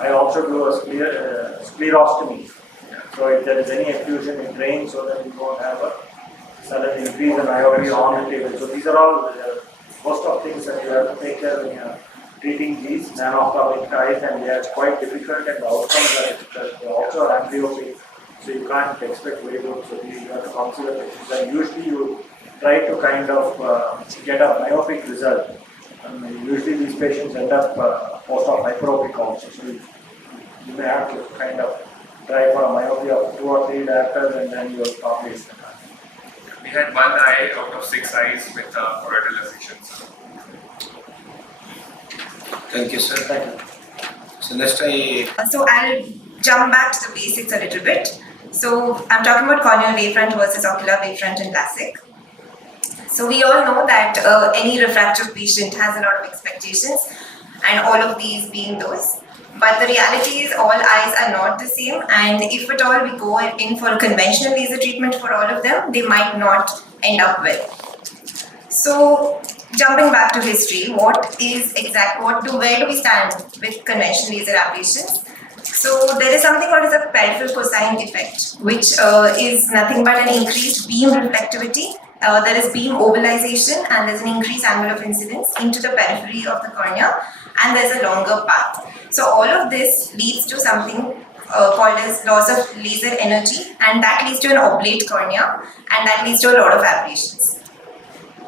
I also do a sclerostomy. So if there is any effusion, it drains so that you don't have a sudden increase in IOP on the table. So these are all most of things that you have to take care when you are treating these nanophalmic eyes, and they are quite difficult and the outcomes are difficult. They also are amblyopic, so you can't expect very good. So you have to consider patients. And usually you try to kind of get a myopic result. Usually these patients end up post-op hyperopic also. So you may have to kind of try for a myopia of 2 or 3 diopters, and then you will probably. We had 1 eye out of 6 eyes with choroidal effusions. Thank you, sir. Thank you. So next So I'll jump back to the basics a little bit. So I'm talking about corneal wavefront versus ocular wavefront in LASIK. So we all know that any refractive patient has a lot of expectations, and all of these being those. But the reality is all eyes are not the same, and if at all we go in for conventional laser treatment for all of them, they might not end up well. So jumping back to history, where do we stand with conventional laser ablations? So there is something called as a peripheral cosine effect, which is nothing but an increased beam reflectivity. There is beam ovalization, and there's an increased angle of incidence into the periphery of the cornea, and there's a longer path. So all of this leads to something called as loss of laser energy, and that leads to an oblate cornea, and that leads to a lot of aberrations.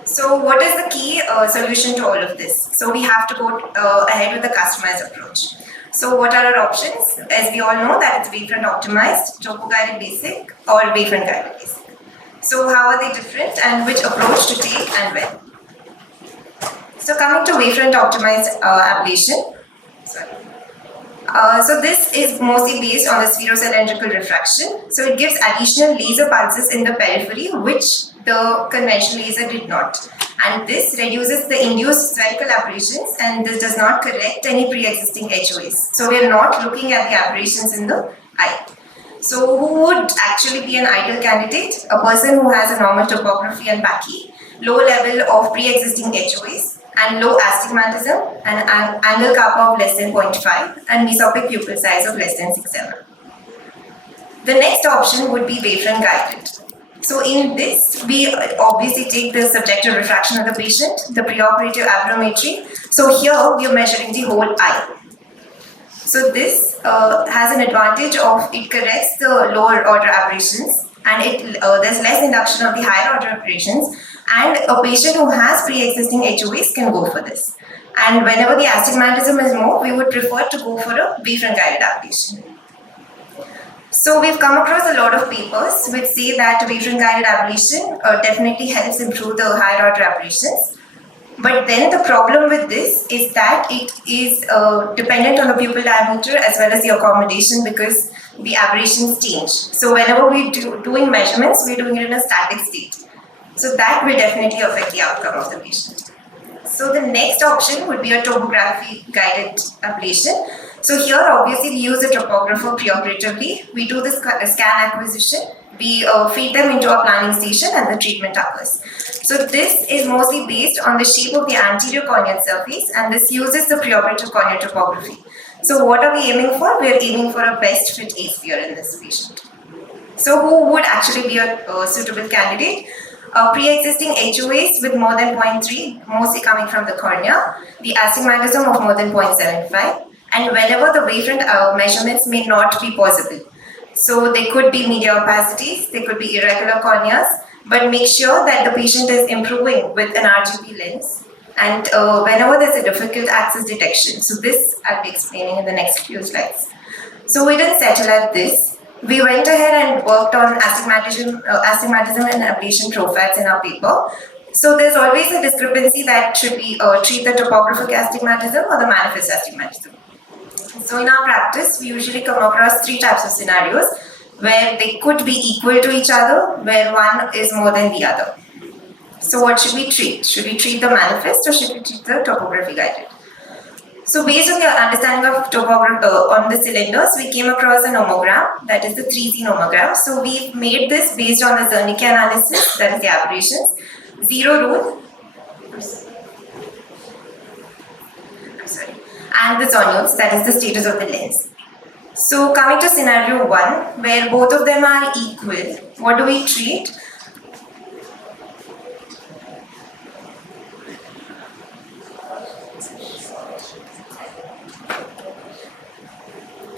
So what is the key solution to all of this? So we have to go ahead with the customized approach. So what are our options? As we all know that it's wavefront optimized, topo-guided basic, or wavefront guided basic. So how are they different, and which approach to take and when? So coming to wavefront optimized ablation. So this is mostly based on the spherocylindrical refraction. So it gives additional laser pulses in the periphery, which the conventional laser did not. And this reduces the induced spherical aberrations, and this does not correct any pre-existing HOAs. So we are not looking at the aberrations in the eye. So who would actually be an ideal candidate? A person who has a normal topography and Pachy, low level of pre-existing HOAs, and low astigmatism, and angle kappa of less than 0.5, and mesopic pupil size of less than 6 mm. The next option would be wavefront guided. So in this, we obviously take the subjective refraction of the patient, the preoperative aberrometry. So here we are measuring the whole eye. So this has an advantage of it corrects the lower order aberrations, and there's less induction of the higher order aberrations, and a patient who has pre-existing HOAs can go for this. And whenever the astigmatism is more, we would prefer to go for a wavefront guided ablation. So we've come across a lot of papers which say that wavefront guided ablation definitely helps improve the higher order aberrations. But then the problem with this is that it is dependent on the pupil diameter as well as the accommodation, because the aberrations change. So whenever we're doing measurements, we're doing it in a static state. So that will definitely affect the outcome of the patient. So the next option would be a topography guided ablation. So here obviously we use a topographer preoperatively. We do this scan acquisition. We feed them into our planning station and the treatment occurs. So this is mostly based on the shape of the anterior corneal surface, and this uses the preoperative corneal topography. So what are we aiming for? We are aiming for a best fit A-sphere in this patient. So who would actually be a suitable candidate? Pre-existing HOAs with more than 0.3, mostly coming from the cornea, the astigmatism of more than 0.75, and whenever the wavefront measurements may not be possible. So they could be media opacities, they could be irregular corneas, but make sure that the patient is improving with an RGP lens, and whenever there's a difficult access detection. So this I'll be explaining in the next few slides. So we didn't settle at this. We went ahead and worked on astigmatism and ablation profiles in our paper. So there's always a discrepancy that should be treat the topographic astigmatism or the manifest astigmatism. So in our practice, we usually come across 3 types of scenarios where they could be equal to each other, where one is more than the other. So what should we treat? Should we treat the manifest or should we treat the topography guided? So based on the understanding of topography on the cylinders, we came across a nomogram, that is the 3Z nomogram. So we made this based on the Zernicke analysis, that is the aberrations, zero rule, and the zonules, that is the status of the lens. So coming to scenario 1, where both of them are equal, what do we treat?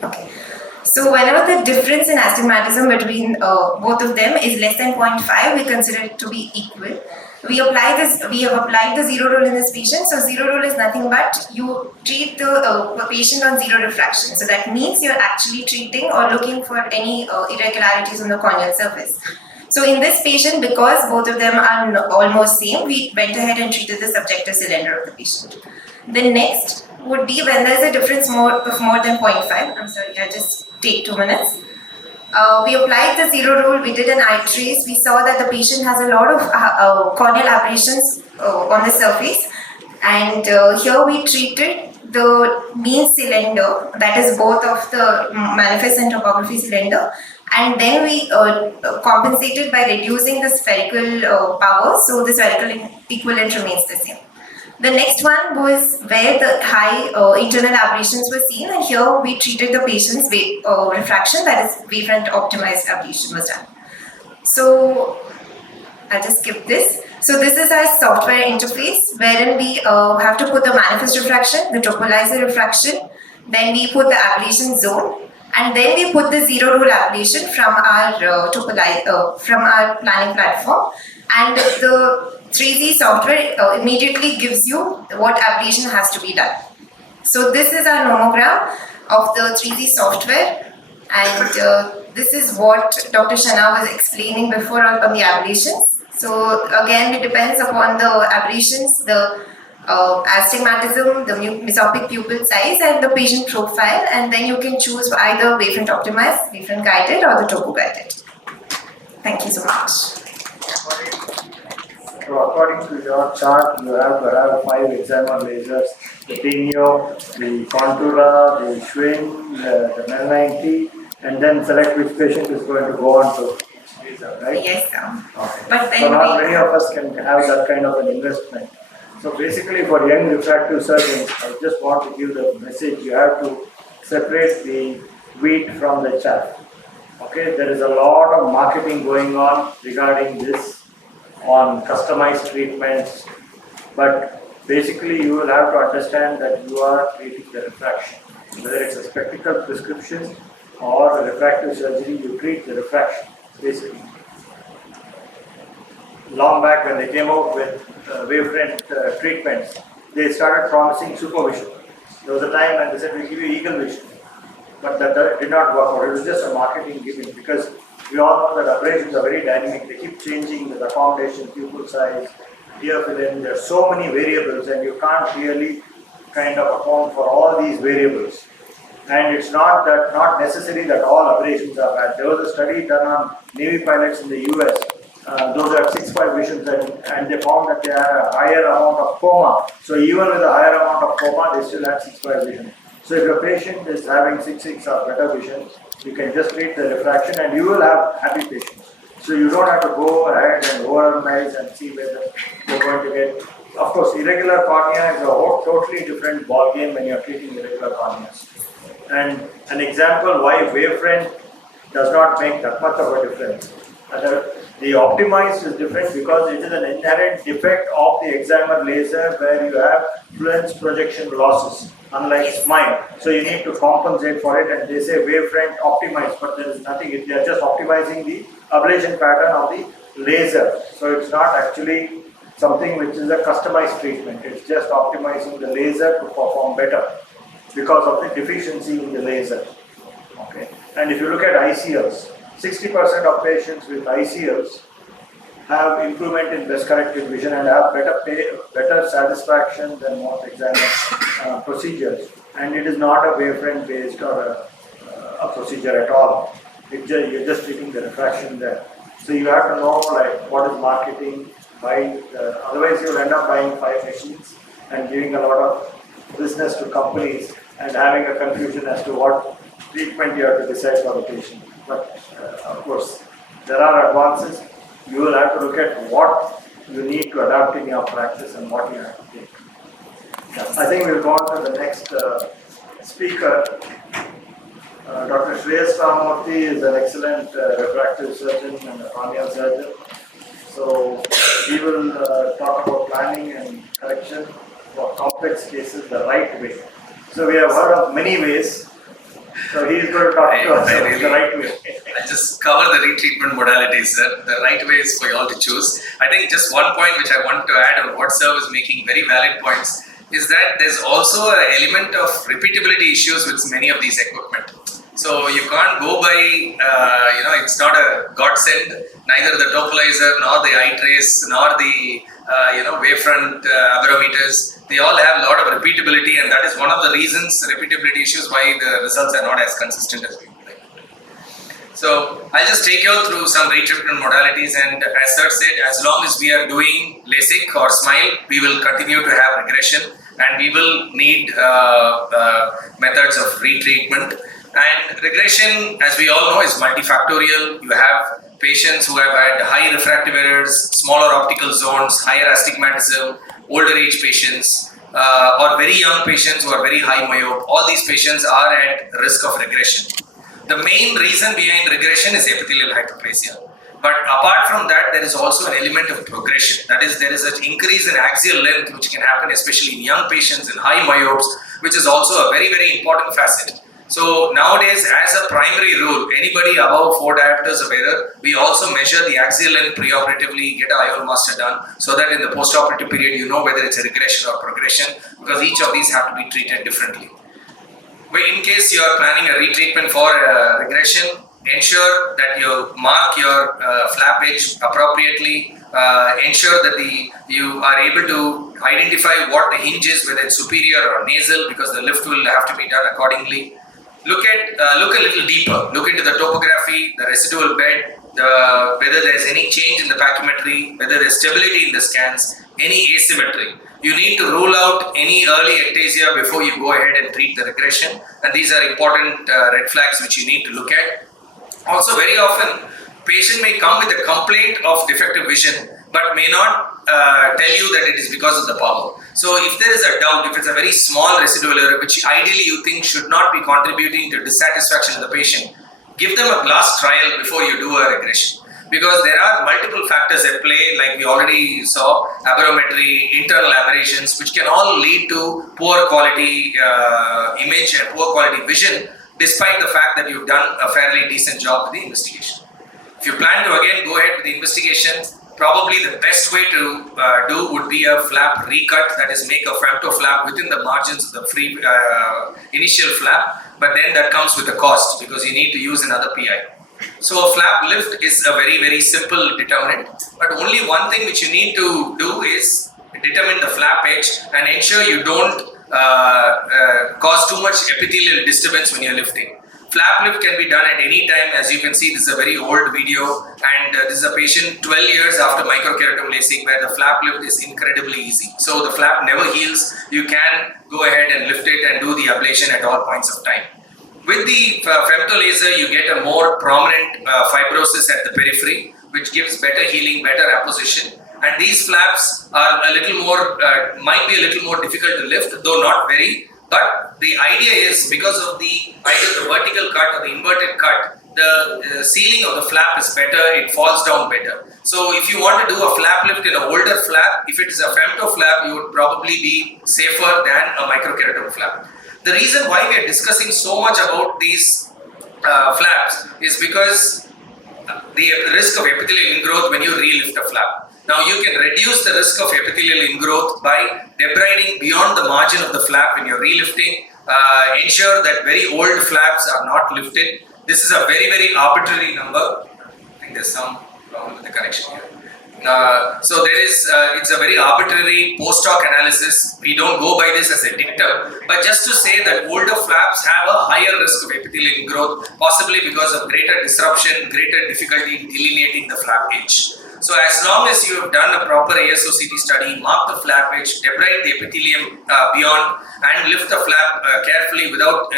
Okay. So whenever the difference in astigmatism between both of them is less than 0.5, we consider it to be equal. We have applied the zero rule in this patient. So zero rule is nothing but you treat the patient on zero refraction. So that means you're actually treating or looking for any irregularities on the corneal surface. So in this patient, because both of them are almost same, we went ahead and treated the subjective cylinder of the patient. The next would be when there is a difference of more than 0.5. I'm sorry, I'll just take 2 minutes. We applied the zero rule, we did an eye trace, we saw that the patient has a lot of corneal aberrations on the surface, and here we treated the mean cylinder, that is both of the manifest and topography cylinder, and then we compensated by reducing the spherical power, so the spherical equivalent remains the same. The next one was where the high internal aberrations were seen, and here we treated the patient's refraction, that is wavefront optimized ablation was done. So I'll just skip this. So this is our software interface wherein we have to put the manifest refraction, the topological refraction, then we put the ablation zone, and then we put the zero rule ablation from our planning platform, and the 3Z software immediately gives you what ablation has to be done. So this is our nomogram of the 3Z software, and this is what Dr. Shana was explaining before on the ablations. So again, it depends upon the aberrations, the astigmatism, the mesopic pupil size, and the patient profile, and then you can choose either wavefront optimized, wavefront guided, or the topo guided. Thank you so much. So according to your chart, you have to have 5 examer lasers: the Pinio, the Contura, the Schwinn, the Mel 90, and then select which patient is going to go on to each laser, right? Yes, sir. Okay. But then so not many of us can have that kind of an investment. So basically for young refractive surgeons, I just want to give the message, you have to separate the wheat from the chaff. Okay, there is a lot of marketing going on regarding this, on customized treatments, but basically you will have to understand that you are treating the refraction. Whether it's a spectacle prescription or a refractive surgery, you treat the refraction, basically. Long back when they came out with wavefront treatments, they started promising supervision. There was a time when they said, we'll give you eagle vision. But that did not work out. It was just a marketing gimmick, because we all know that abrasions are very dynamic. They keep changing with accommodation, pupil size, tear filling. There are so many variables, and you can't really kind of account for all these variables. And it's not necessary that all abrasions are bad. There was a study done on Navy pilots in the US. Those are 6.5 visions, and they found that they had a higher amount of coma. So even with a higher amount of coma, they still had 6.5 vision. So if your patient is having 6.6 or better vision, you can just treat the refraction and you will have happy patients. So you don't have to go ahead and overanalyze and see whether you're going to get. Of course, irregular cornea is a totally different ballgame when you're treating irregular corneas. And an example why wavefront does not make that much of a difference. The optimized is different because it is an inherent defect of the excimer laser where you have fluence projection losses, unlike SMILE. So you need to compensate for it, and they say wavefront optimized, but there is nothing. They are just optimizing the ablation pattern of the laser. So it's not actually something which is a customized treatment. It's just optimizing the laser to perform better because of the deficiency in the laser. Okay. And if you look at ICLs, 60% of patients with ICLs have improvement in best corrected vision and have better satisfaction than most examiner procedures. And it is not a wavefront based or a procedure at all. You're just treating the refraction there. So you have to know like what is marketing, otherwise you'll end up buying 5 machines and giving a lot of business to companies and having a confusion as to what treatment you have to decide for the patient. But of course, there are advances. You will have to look at what you need to adapt in your practice and what you have to take. I think we'll go on to the next speaker. Dr. Shreyas Ramurthy is an excellent refractive surgeon and a corneal surgeon. So he will talk about planning and correction for complex cases the right way. So we have heard of many ways. So he is going to talk to us about the right way. I just cover the retreatment modalities, sir. The right way is for you all to choose. I think just one point which I want to add on what sir was making very valid points is that there's also an element of repeatability issues with many of these equipment. So you can't go by, it's not a godsend, neither the topalizer nor the eye trace nor the wavefront aberrometers. They all have a lot of repeatability, and that is one of the reasons, repeatability issues, why the results are not as consistent as we would like. So I'll just take you all through some retreatment modalities, and as sir said, as long as we are doing LASIK or SMILE, we will continue to have regression and we will need methods of retreatment. And regression, as we all know, is multifactorial. You have patients who have had high refractive errors, smaller optical zones, higher astigmatism, older age patients, or very young patients who are very high myope. All these patients are at risk of regression. The main reason behind regression is epithelial hyperplasia. But apart from that, there is also an element of progression. That is, there is an increase in axial length which can happen especially in young patients and high myopes, which is also a very, very important facet. So nowadays, as a primary rule, anybody above 4 diopters of error, we also measure the axial length preoperatively, get an IOL master done, so that in the postoperative period, you know whether it's a regression or progression, because each of these have to be treated differently. But in case you are planning a retreatment for regression, ensure that you mark your flap edge appropriately. Ensure that you are able to identify what the hinge is, whether it's superior or nasal, because the lift will have to be done accordingly. Look a little deeper. Look into the topography, the residual bed, whether there is any change in the pachymetry, whether there is stability in the scans, any asymmetry. You need to rule out any early ectasia before you go ahead and treat the regression. And these are important red flags which you need to look at. Also, very often, patient may come with a complaint of defective vision, but may not tell you that it is because of the power. So if there is a doubt, if it's a very small residual error, which ideally you think should not be contributing to dissatisfaction of the patient, give them a glass trial before you do a regression. Because there are multiple factors at play, like we already saw, aberrometry, internal aberrations, which can all lead to poor quality image and poor quality vision, despite the fact that you've done a fairly decent job with the investigation. If you plan to again go ahead with the investigation, probably the best way to do would be a flap recut, that is, make a femto flap within the margins of the free initial flap, but then that comes with a cost because you need to use another PI. So a flap lift is a very, very simple determinant, but only one thing which you need to do is determine the flap edge and ensure you don't cause too much epithelial disturbance when you're lifting. Flap lift can be done at any time. As you can see, this is a very old video, and this is a patient 12 years after microkeratomy LASIK where the flap lift is incredibly easy. So the flap never heals. You can go ahead and lift it and do the ablation at all points of time. With the femto laser, you get a more prominent fibrosis at the periphery, which gives better healing, better apposition. And these flaps are a little more, might be a little more difficult to lift, though not very. But the idea is because of the either the vertical cut or the inverted cut, the sealing of the flap is better, it falls down better. So if you want to do a flap lift in an older flap, if it is a femto flap, you would probably be safer than a microkeratomy flap. The reason why we are discussing so much about these flaps is because the risk of epithelial ingrowth when you re-lift a flap. Now you can reduce the risk of epithelial ingrowth by debriding beyond the margin of the flap when you're re-lifting. Ensure that very old flaps are not lifted. This is a very, very arbitrary number. I think there's some problem with the connection here. So there is, it's a very arbitrary post-hoc analysis. We don't go by this as a dictum, but just to say that older flaps have a higher risk of epithelial ingrowth, possibly because of greater disruption, greater difficulty in delineating the flap edge. So as long as you have done a proper AIOC2023 study, mark the flap edge, debride the epithelium beyond, and lift the flap carefully without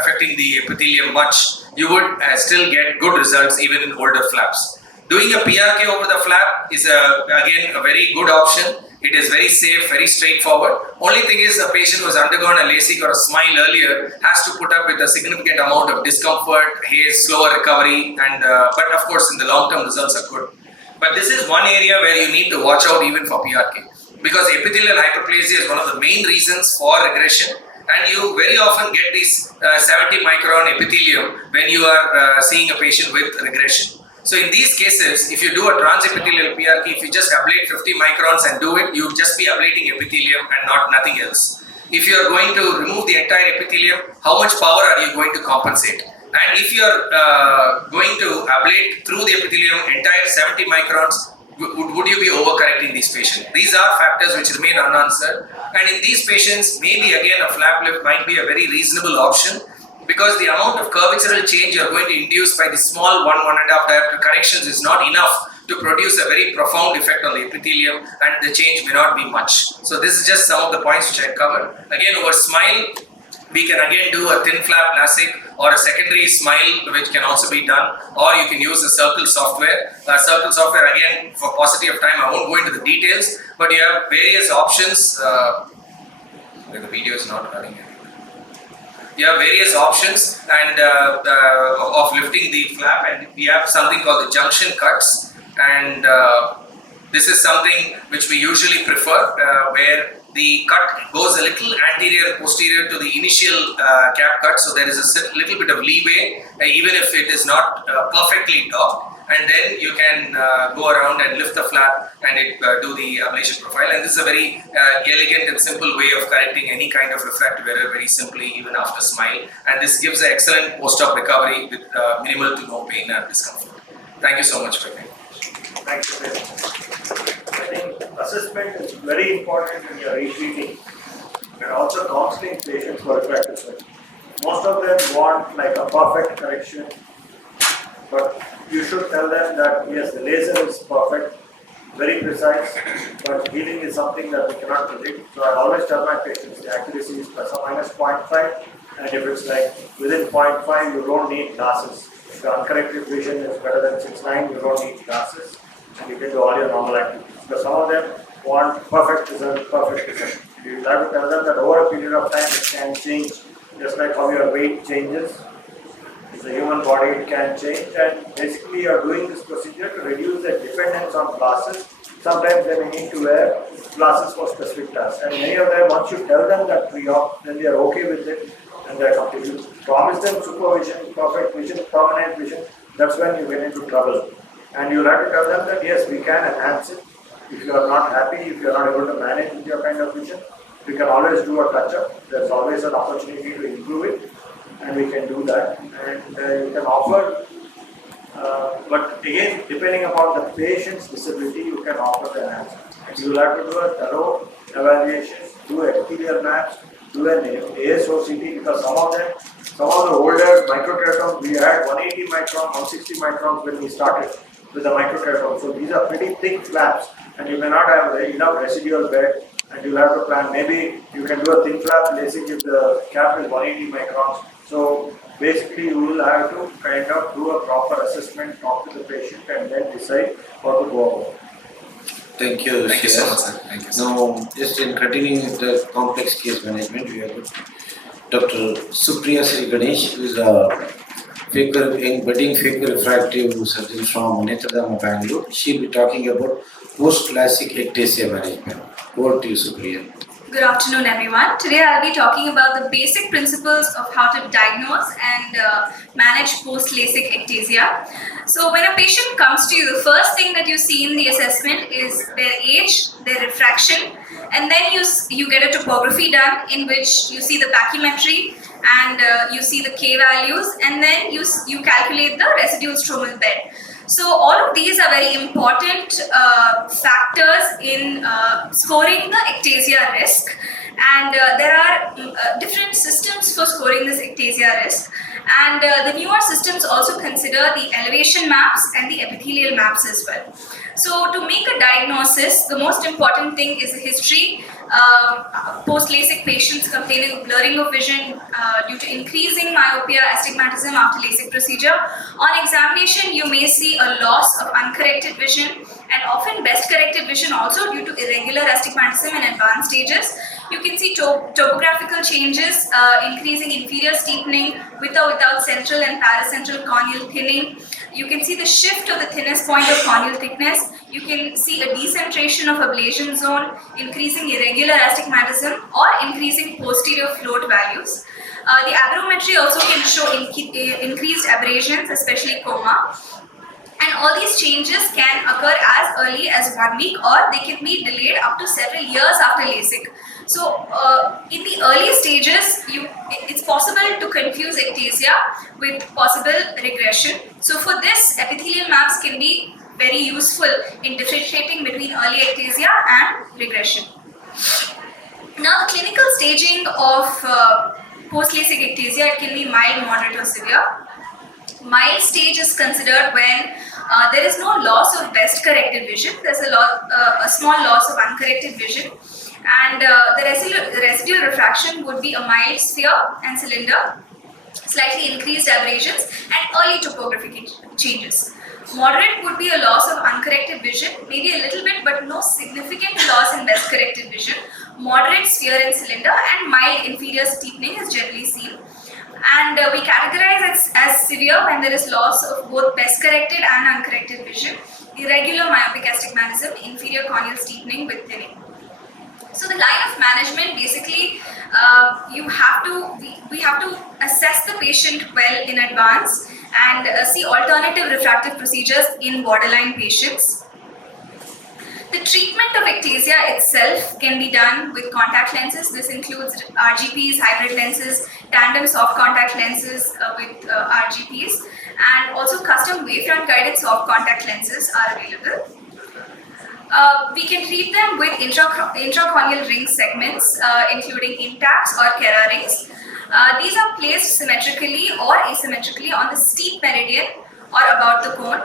affecting the epithelium much, you would still get good results even in older flaps. Doing a PRK over the flap is again a very good option. It is very safe, very straightforward. Only thing is the patient who has undergone a LASIK or a SMILE earlier has to put up with a significant amount of discomfort, haze, slower recovery, and but of course in the long term results are good. But this is one area where you need to watch out even for PRK, because epithelial hyperplasia is one of the main reasons for regression, and you very often get these 70 micron epithelium when you are seeing a patient with regression. So in these cases, if you do a transepithelial PRK, if you just ablate 50 microns and do it, you just be ablating epithelium and nothing else. If you are going to remove the entire epithelium, how much power are you going to compensate? And if you are going to ablate through the epithelium entire 70 microns, would you be overcorrecting these patients? These are factors which remain unanswered. And in these patients, maybe again a flap lift might be a very reasonable option, because the amount of curvatural change you are going to induce by the small 1.5 diopter corrections is not enough to produce a very profound effect on the epithelium, and the change may not be much. So this is just some of the points which I covered. Again, over SMILE, we can again do a thin flap LASIK or a secondary SMILE, which can also be done, or you can use the Circle software. Circle software, again, for paucity of time, I won't go into the details, but you have various options. The video is not running here. You have various options and of lifting the flap, and we have something called the junction cuts, and this is something which we usually prefer, where the cut goes a little anterior posterior to the initial cap cut, so there is a little bit of leeway even if it is not perfectly docked, and then you can go around and lift the flap and do the ablation profile. And this is a very elegant and simple way of correcting any kind of refractive error very simply, even after SMILE, and this gives an excellent post-op recovery with minimal to no pain and discomfort. Thank you so much for your Thank you very much. I think assessment is very important when you are retreating and also counseling patients for refractive surgery. Most of them want like a perfect correction, but you should tell them that yes, the laser is perfect, very precise, but healing is something that we cannot predict. So I always tell my patients the accuracy is plus or minus 0.5, and if it's like within 0.5, you don't need glasses. If the uncorrected vision is better than 6.9, you don't need glasses, and you can do all your normal activities. because some of them want perfect result. You have to tell them that over a period of time it can change, just like how your weight changes. It's a human body, it can change, and basically you are doing this procedure to reduce the dependence on glasses. Sometimes they may need to wear glasses for specific tasks, and many of them, once you tell them that pre-op, then they are okay with it, and they are completely. Promise them supervision, perfect vision, permanent vision, that's when you get into trouble. And you'll have to tell them that yes, we can enhance it. If you are not happy, if you are not able to manage with your kind of vision, we can always do a touch-up. There's always an opportunity to improve it, and we can do that. And you can offer, but again, depending upon the patient's disability, you can offer the enhancement. And you will have to do a thorough evaluation, do epithelial maps, do an AIOC2023, because some of the older microteratomes, we had 180 microns, 160 microns when we started with the microteratome. So these are pretty thick flaps, and you may not have enough residual bed, and you'll have to plan. Maybe you can do a thin flap LASIK if the cap is 180 microns. So basically, you will have to kind of do a proper assessment, talk to the patient, and then decide how to go about. Thank you. Thank you so much, sir. Thank you. Now, just in continuing with the complex case management, we have Dr. Supriya Sri Ganesh, who is a budding phaco refractive surgeon from Netradama, Bangalore. She'll be talking about post-classic ectasia management. Over to you, Supriya. Good afternoon, everyone. Today I'll be talking about the basic principles of how to diagnose and manage post-LASIK ectasia. So when a patient comes to you, the first thing that you see in the assessment is their age, their refraction, and then you get a topography done in which you see the pachymetry and you see the K values, and then you calculate the residual stromal bed. So all of these are very important factors in scoring the ectasia risk, and there are different systems for scoring this ectasia risk, and the newer systems also consider the elevation maps and the epithelial maps as well. So to make a diagnosis, the most important thing is the history. Post-LASIK patients complaining of blurring of vision due to increasing myopia, astigmatism after LASIK procedure. On examination, you may see a loss of uncorrected vision and often best corrected vision also due to irregular astigmatism in advanced stages. You can see topographical changes, increasing inferior steepening with or without central and paracentral corneal thinning. You can see the shift of the thinnest point of corneal thickness. You can see a decentration of ablation zone, increasing irregular astigmatism or increasing posterior float values. The aberrometry also can show increased aberrations, especially coma. And all these changes can occur as early as 1 week, or they can be delayed up to several years after LASIK. So in the early stages, it's possible to confuse ectasia with possible regression. So for this, epithelial maps can be very useful in differentiating between early ectasia and regression. Now, the clinical staging of post-LASIK ectasia, it can be mild, moderate or severe. Mild stage is considered when there is no loss of best corrected vision. There's a small loss of uncorrected vision, and the residual refraction would be a mild sphere and cylinder, slightly increased aberrations, and early topographic changes. Moderate would be a loss of uncorrected vision, maybe a little bit, but no significant loss in best corrected vision. Moderate sphere and cylinder, and mild inferior steepening is generally seen. And we categorize it as severe when there is loss of both best corrected and uncorrected vision, irregular myopic astigmatism, inferior corneal steepening with thinning. So the line of management, basically, we have to assess the patient well in advance and see alternative refractive procedures in borderline patients. The treatment of ectasia itself can be done with contact lenses. This includes RGPs, hybrid lenses, tandem soft contact lenses with RGPs, and also custom wavefront guided soft contact lenses are available. We can treat them with intracorneal ring segments, including intacts or Kera rings. These are placed symmetrically or asymmetrically on the steep meridian or about the cone.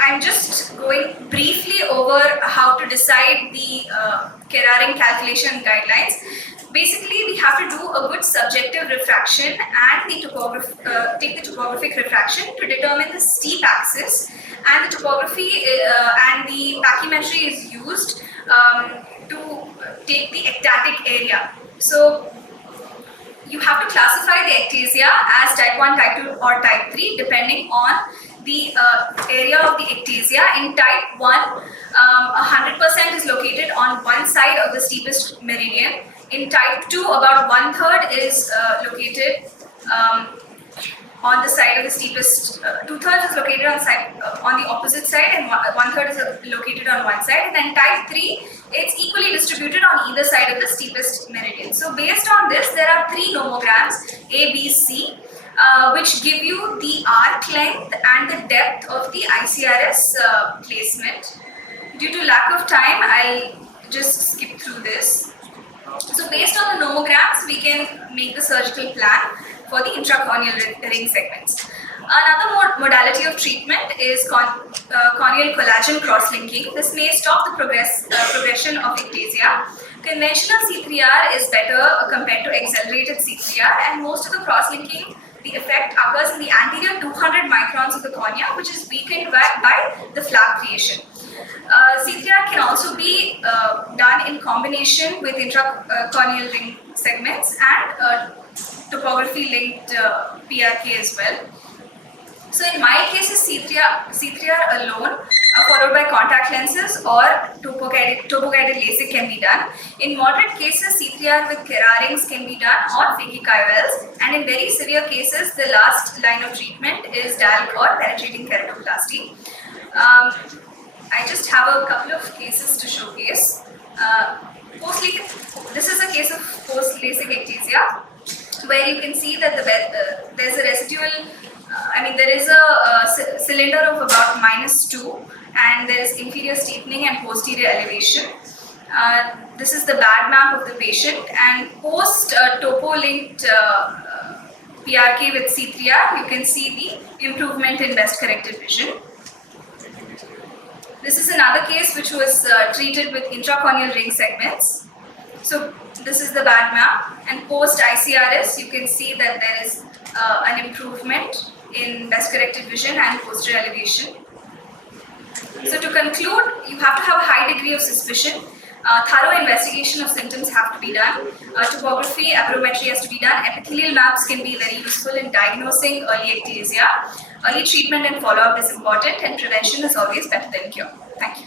I'm just going briefly over how to decide the Kera ring calculation guidelines. Basically, we have to do a good subjective refraction and take the topographic refraction to determine the steep axis, and the topography and the pachymetry is used to take the ectatic area. So you have to classify the ectasia as type 1, type 2 or type 3 depending on the area of the ectasia. In type 1, 100% is located on one side of the steepest meridian. In type 2, about 1/3 is located on the side of the steepest, 2/3 is located on the opposite side, and 1/3 is located on one side. And then type 3, it's equally distributed on either side of the steepest meridian. So based on this, there are 3 nomograms, A, B, C, which give you the arc length and the depth of the ICRS placement. Due to lack of time, I'll just skip through this. So based on the nomograms, we can make the surgical plan for the intracorneal ring segments. Another modality of treatment is corneal collagen cross-linking. This may stop the progression of ectasia. Conventional C3R is better compared to accelerated C3R, and most of the cross-linking, the effect occurs in the anterior 200 microns of the cornea, which is weakened by the flap creation. C3R can also be done in combination with intracorneal ring segments and topography linked PRK as well. So in mild cases, C3R alone followed by contact lenses or topo-guided LASIK can be done. In moderate cases, C3R with Kera rings can be done or phakic IOLs, and in very severe cases, the last line of treatment is DALC or penetrating keratoplasty. I just have a couple of cases to showcase. This is a case of post-LASIK ectasia, where you can see that there's a residual, there is a cylinder of about -2, and there is inferior steepening and posterior elevation. This is the bad map of the patient, and post topo-linked PRK with C3R, you can see the improvement in best corrected vision. This is another case which was treated with intracorneal ring segments. So this is the bad map, and post ICRS, you can see that there is an improvement in best corrected vision and posterior elevation. So to conclude, you have to have a high degree of suspicion. Thorough investigation of symptoms have to be done. Topography, apprometry has to be done. Epithelial maps can be very useful in diagnosing early ectasia. Early treatment and follow-up is important, and prevention is always better than cure. Thank you.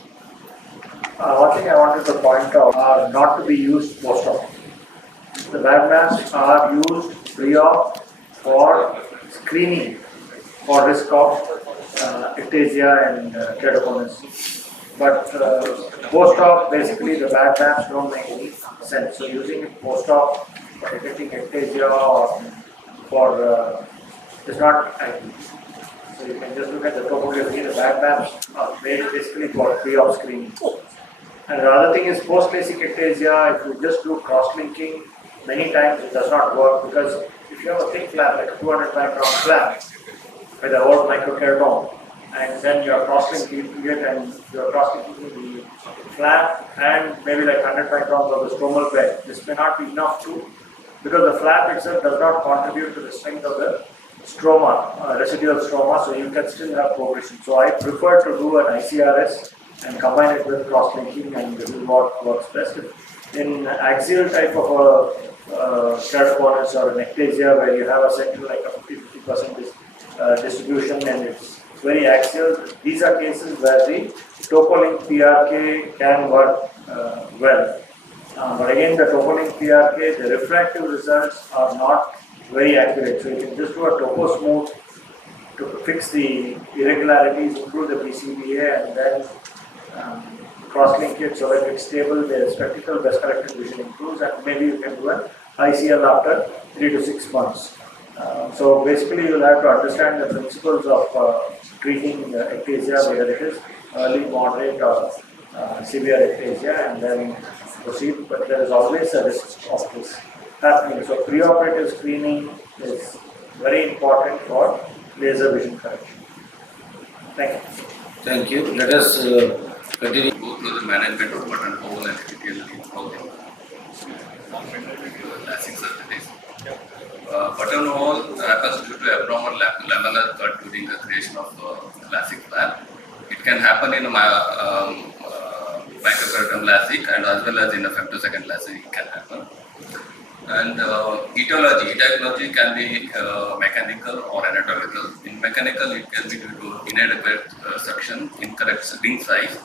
One thing I wanted to point out are not to be used post-op. The lab maps are used pre-op for screening for risk of ectasia and keratoconus. But post-op, basically the lab maps don't make any sense. So using it post-op for detecting ectasia or for is not ideal. So you can just look at the topography. The lab maps are made basically for pre-op screening. And the other thing is post-LASIK ectasia, if you just do cross-linking, many times it does not work, because if you have a thick flap, like a 200 micron flap with an old microkeratome, and then you are cross-linking it and you are cross-linking the flap and maybe like 100 microns of the stromal bed, this may not be enough to, because the flap itself does not contribute to the strength of the stroma, residual stroma, so you can still have progression. So I prefer to do an ICRS and combine it with cross-linking, and this is what works best. In axial type of a keratoconus or an ectasia where you have a central like a 50% distribution and it's very axial, these are cases where the topo-link PRK can work well. But again, the topo-link PRK, the refractive results are not very accurate. So you can just do a topo smooth to fix the irregularities, improve the BCVA, and then cross-link it so that it's stable, the spectacle best corrected vision improves, and maybe you can do an ICL after 3 to 6 months. So basically you will have to understand the principles of treating ectasia, whether it is early, moderate or severe ectasia, and then proceed, but there is always a risk of this happening. So preoperative screening is very important for laser vision correction. Thank you. Thank you. Let us continue. Go through the management of buttonhole and epithelial. LASIK surgeries. Buttonhole happens due to abnormal lamellar cut during the creation of LASIK flap. It can happen in a microcurtain LASIK and as well as in a femtosecond LASIK it can happen. And etiology can be mechanical or anatomical. In mechanical, it can be due to inadequate suction, incorrect ring size,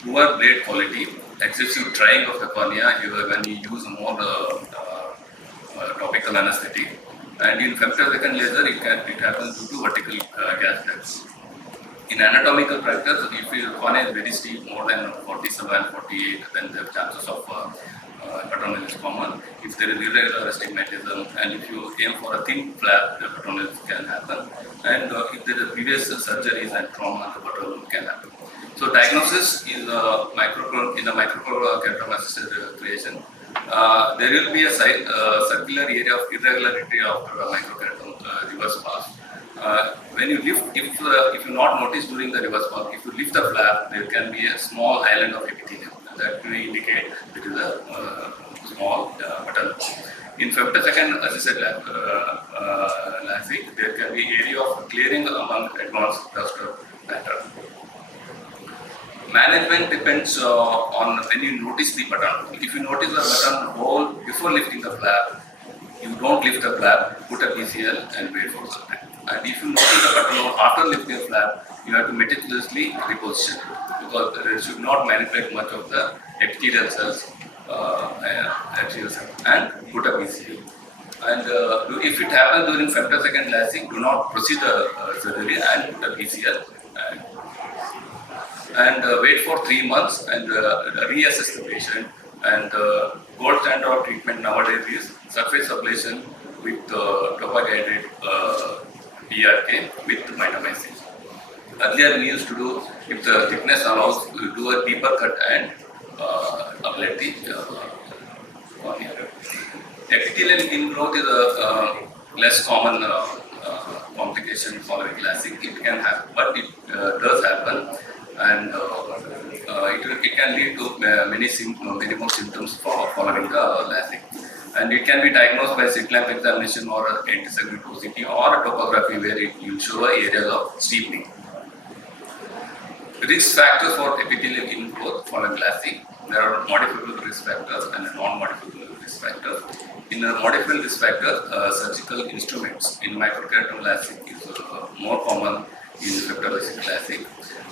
poor blade quality, excessive drying of the cornea when you use more topical anesthetic. And in femtosecond laser, it happens due to vertical gas ducts. In anatomical practice, if your cornea is very steep, more than 47, 48, then the chances of buttonhole is common. If there is irregular astigmatism and if you aim for a thin flap, the buttonhole can happen. And if there is previous surgeries and trauma, the buttonhole can happen. So diagnosis is in the microcurtain assisted creation. There will be a circular area of irregularity after a microcurtain reverse pass. When you lift, if you not notice during the reverse pass, if you lift the flap, there can be a small island of epithelium. That may indicate it is a small button. In femtosecond assisted LASIK, there can be area of clearing among advanced cluster matter. Management depends on when you notice the button. If you notice the button hole before lifting the flap, you don't lift the flap, put a PCL and wait for some time. And if you notice the button hole after lifting the flap, you have to meticulously reposition it because it should not manipulate much of the epithelial cells and put a PCL. And if it happens during femtosecond LASIK, do not proceed the surgery and put a PCL. And wait for 3 months and reassess the patient. And gold standard of treatment nowadays is surface ablation with topa-guided PRK with mitomycin. Earlier we used to do, if the thickness allows, we do a deeper cut and ablate the cornea. Epithelial ingrowth is a less common complication following LASIK. It can happen, but it does happen. And it can lead to many more symptoms following the LASIK. And it can be diagnosed by slit lamp examination or anti-segment OCT or a topography where it will show areas of steepening. Risk factors for epithelial ingrowth following LASIK. There are modifiable risk factors and non-modifiable risk factors. In a modifiable risk factor, surgical instruments in microcurtain LASIK is more common in femtosecond LASIK.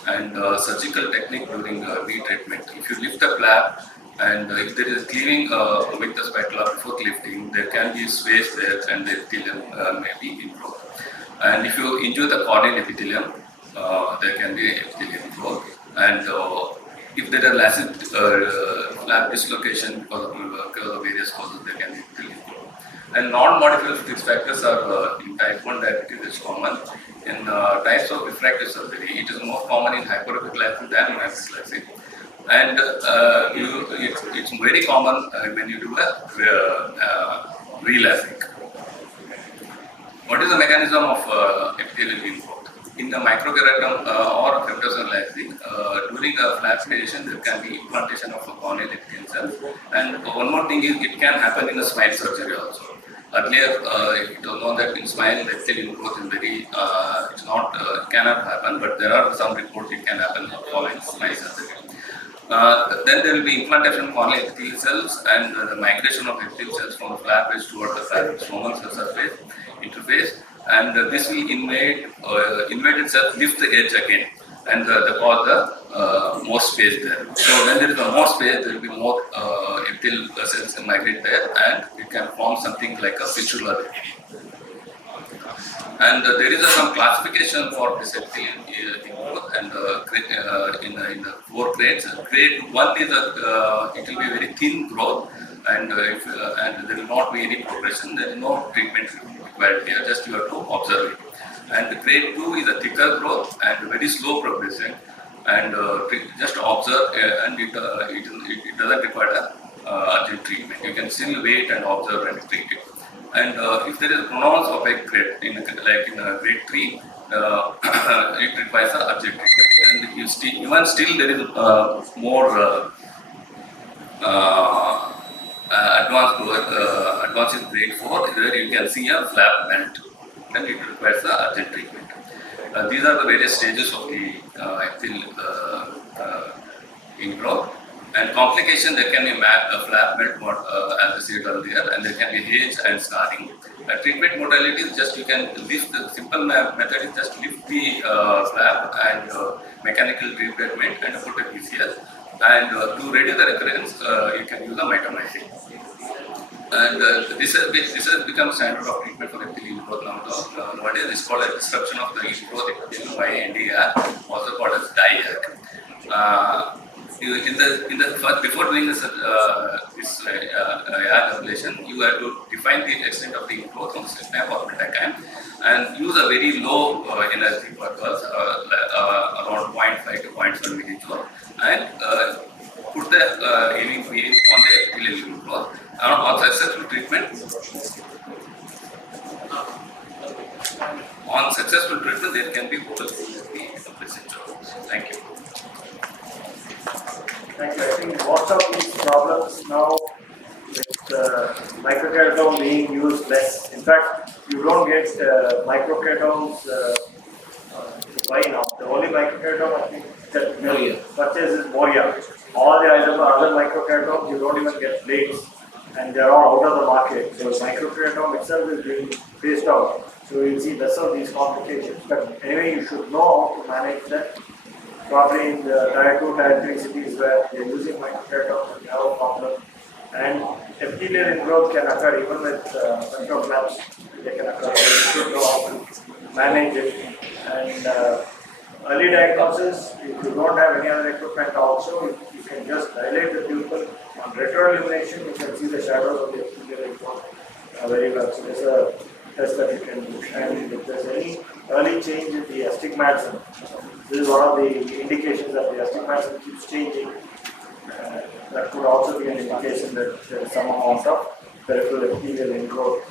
And surgical technique during retreatment. If you lift the flap and if there is cleaving with the spatula before lifting, there can be space there and the epithelium may be ingrowth. And if you injure the corneal epithelium, there can be epithelium growth. And if there are LASIK flap dislocation because of various causes, there can be epithelium growth. And non-modifiable risk factors are in type 1 diabetes is common. In types of refractive surgery, it is more common in hyperopic LASIK than in active LASIK. And it's very common when you do a re-LASIK. What is the mechanism of epithelial ingrowth? In the microcurtain or femtosecond LASIK, during a flap creation, there can be implantation of a corneal epithelial cells. And one more thing is, it can happen in a smile surgery also. Earlier, it was known that in smile, epithelial growth is very, it's not, cannot happen, but there are some reports it can happen following smile surgery. Then there will be implantation of corneal epithelial cells and the migration of epithelial cells from the flap edge toward the stromal cell surface interface, and this will invaded cells lift the edge again, and cause the more space there. So when there is more space, there will be more epithelial cells can migrate there, and it can form something like a fistula. And there is some classification for this epithelial growth, and in the 4 grades. Grade 1 is it will be very thin growth, and and there will not be any progression. There is no treatment required here. Just you have to observe it. And grade 2 is a thicker growth and very slow progression, and just observe, and it doesn't require urgent treatment. You can still wait and observe and treat it. And if there is pronounced opaque grade, like in grade 3, it requires an urgent treatment. And even still there is more advanced to advanced grade 4, where you can see a flap melt. Then it requires the urgent treatment. These are the various stages of the epithelial ingrowth. And complication, there can be a flap melt, as I said earlier, and there can be hage and scarring. Treatment modality is just you can lift, the simple method is just lift the flap and mechanical treatment and put a PCS. And to reduce the recurrence, you can use a mitomycin. And this has become standard of treatment for epithelial growth nowadays. It's called a disruption of the growth epithelium by NDR, also called as DIAC. Before doing this ablation, you have to define the extent of the growth on snap or metacam and use a very low energy purpose, around 0.5 to 0.7 millijoule, and put the healing field on the epithelial growth. On successful treatment, there can be oral procedure. Thank you. Thank you. I think most of these problems now with microkeratome being used less. In fact, you don't get microketomes to buy now. The only microkeratome I think that you purchase is Moria. All the other microkeratomes you don't even get plates, and they're all out of the market. So microkeratome itself is being phased out. So you'll see less of these complications. But anyway, you should know how to manage that. Probably in the tier 2, tier 3 cities where they're using microkeratomes, you have a problem. And epithelial ingrowth can occur even with control flaps. They can occur. So you should know how to manage it. And early diagnosis, if you don't have any other equipment also, you can just dilate the pupil. On retroillumination, you can see the shadows of the epithelial ingrowth very well. So there's a test that you can do. And if there's any early change in the astigmatism, this is one of the indications that the astigmatism keeps changing. That could also be an indication that there is some amount of peripheral epithelial ingrowth.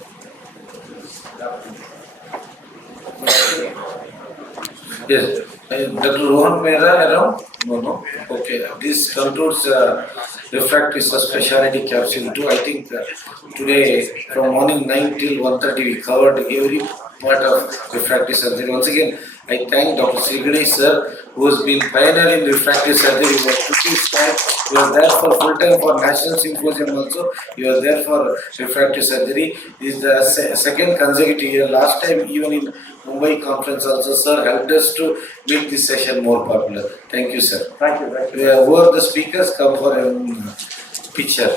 Yes. Dr. Rohan Mehra around? No. Okay. This concludes Refractive Subspeciality Capsule 2. I think today from morning 9 till 1:30 we covered every part of refractive surgery. Once again, I thank Dr. Srigani sir, who has been pioneer in refractive surgery. He took his time. He was there for full time for National Symposium also. He was there for refractive surgery. This is the second consecutive year. Last time, even in Mumbai conference also, sir helped us to make this session more popular. Thank you, sir. Thank you. Who are the speakers? Come for a picture.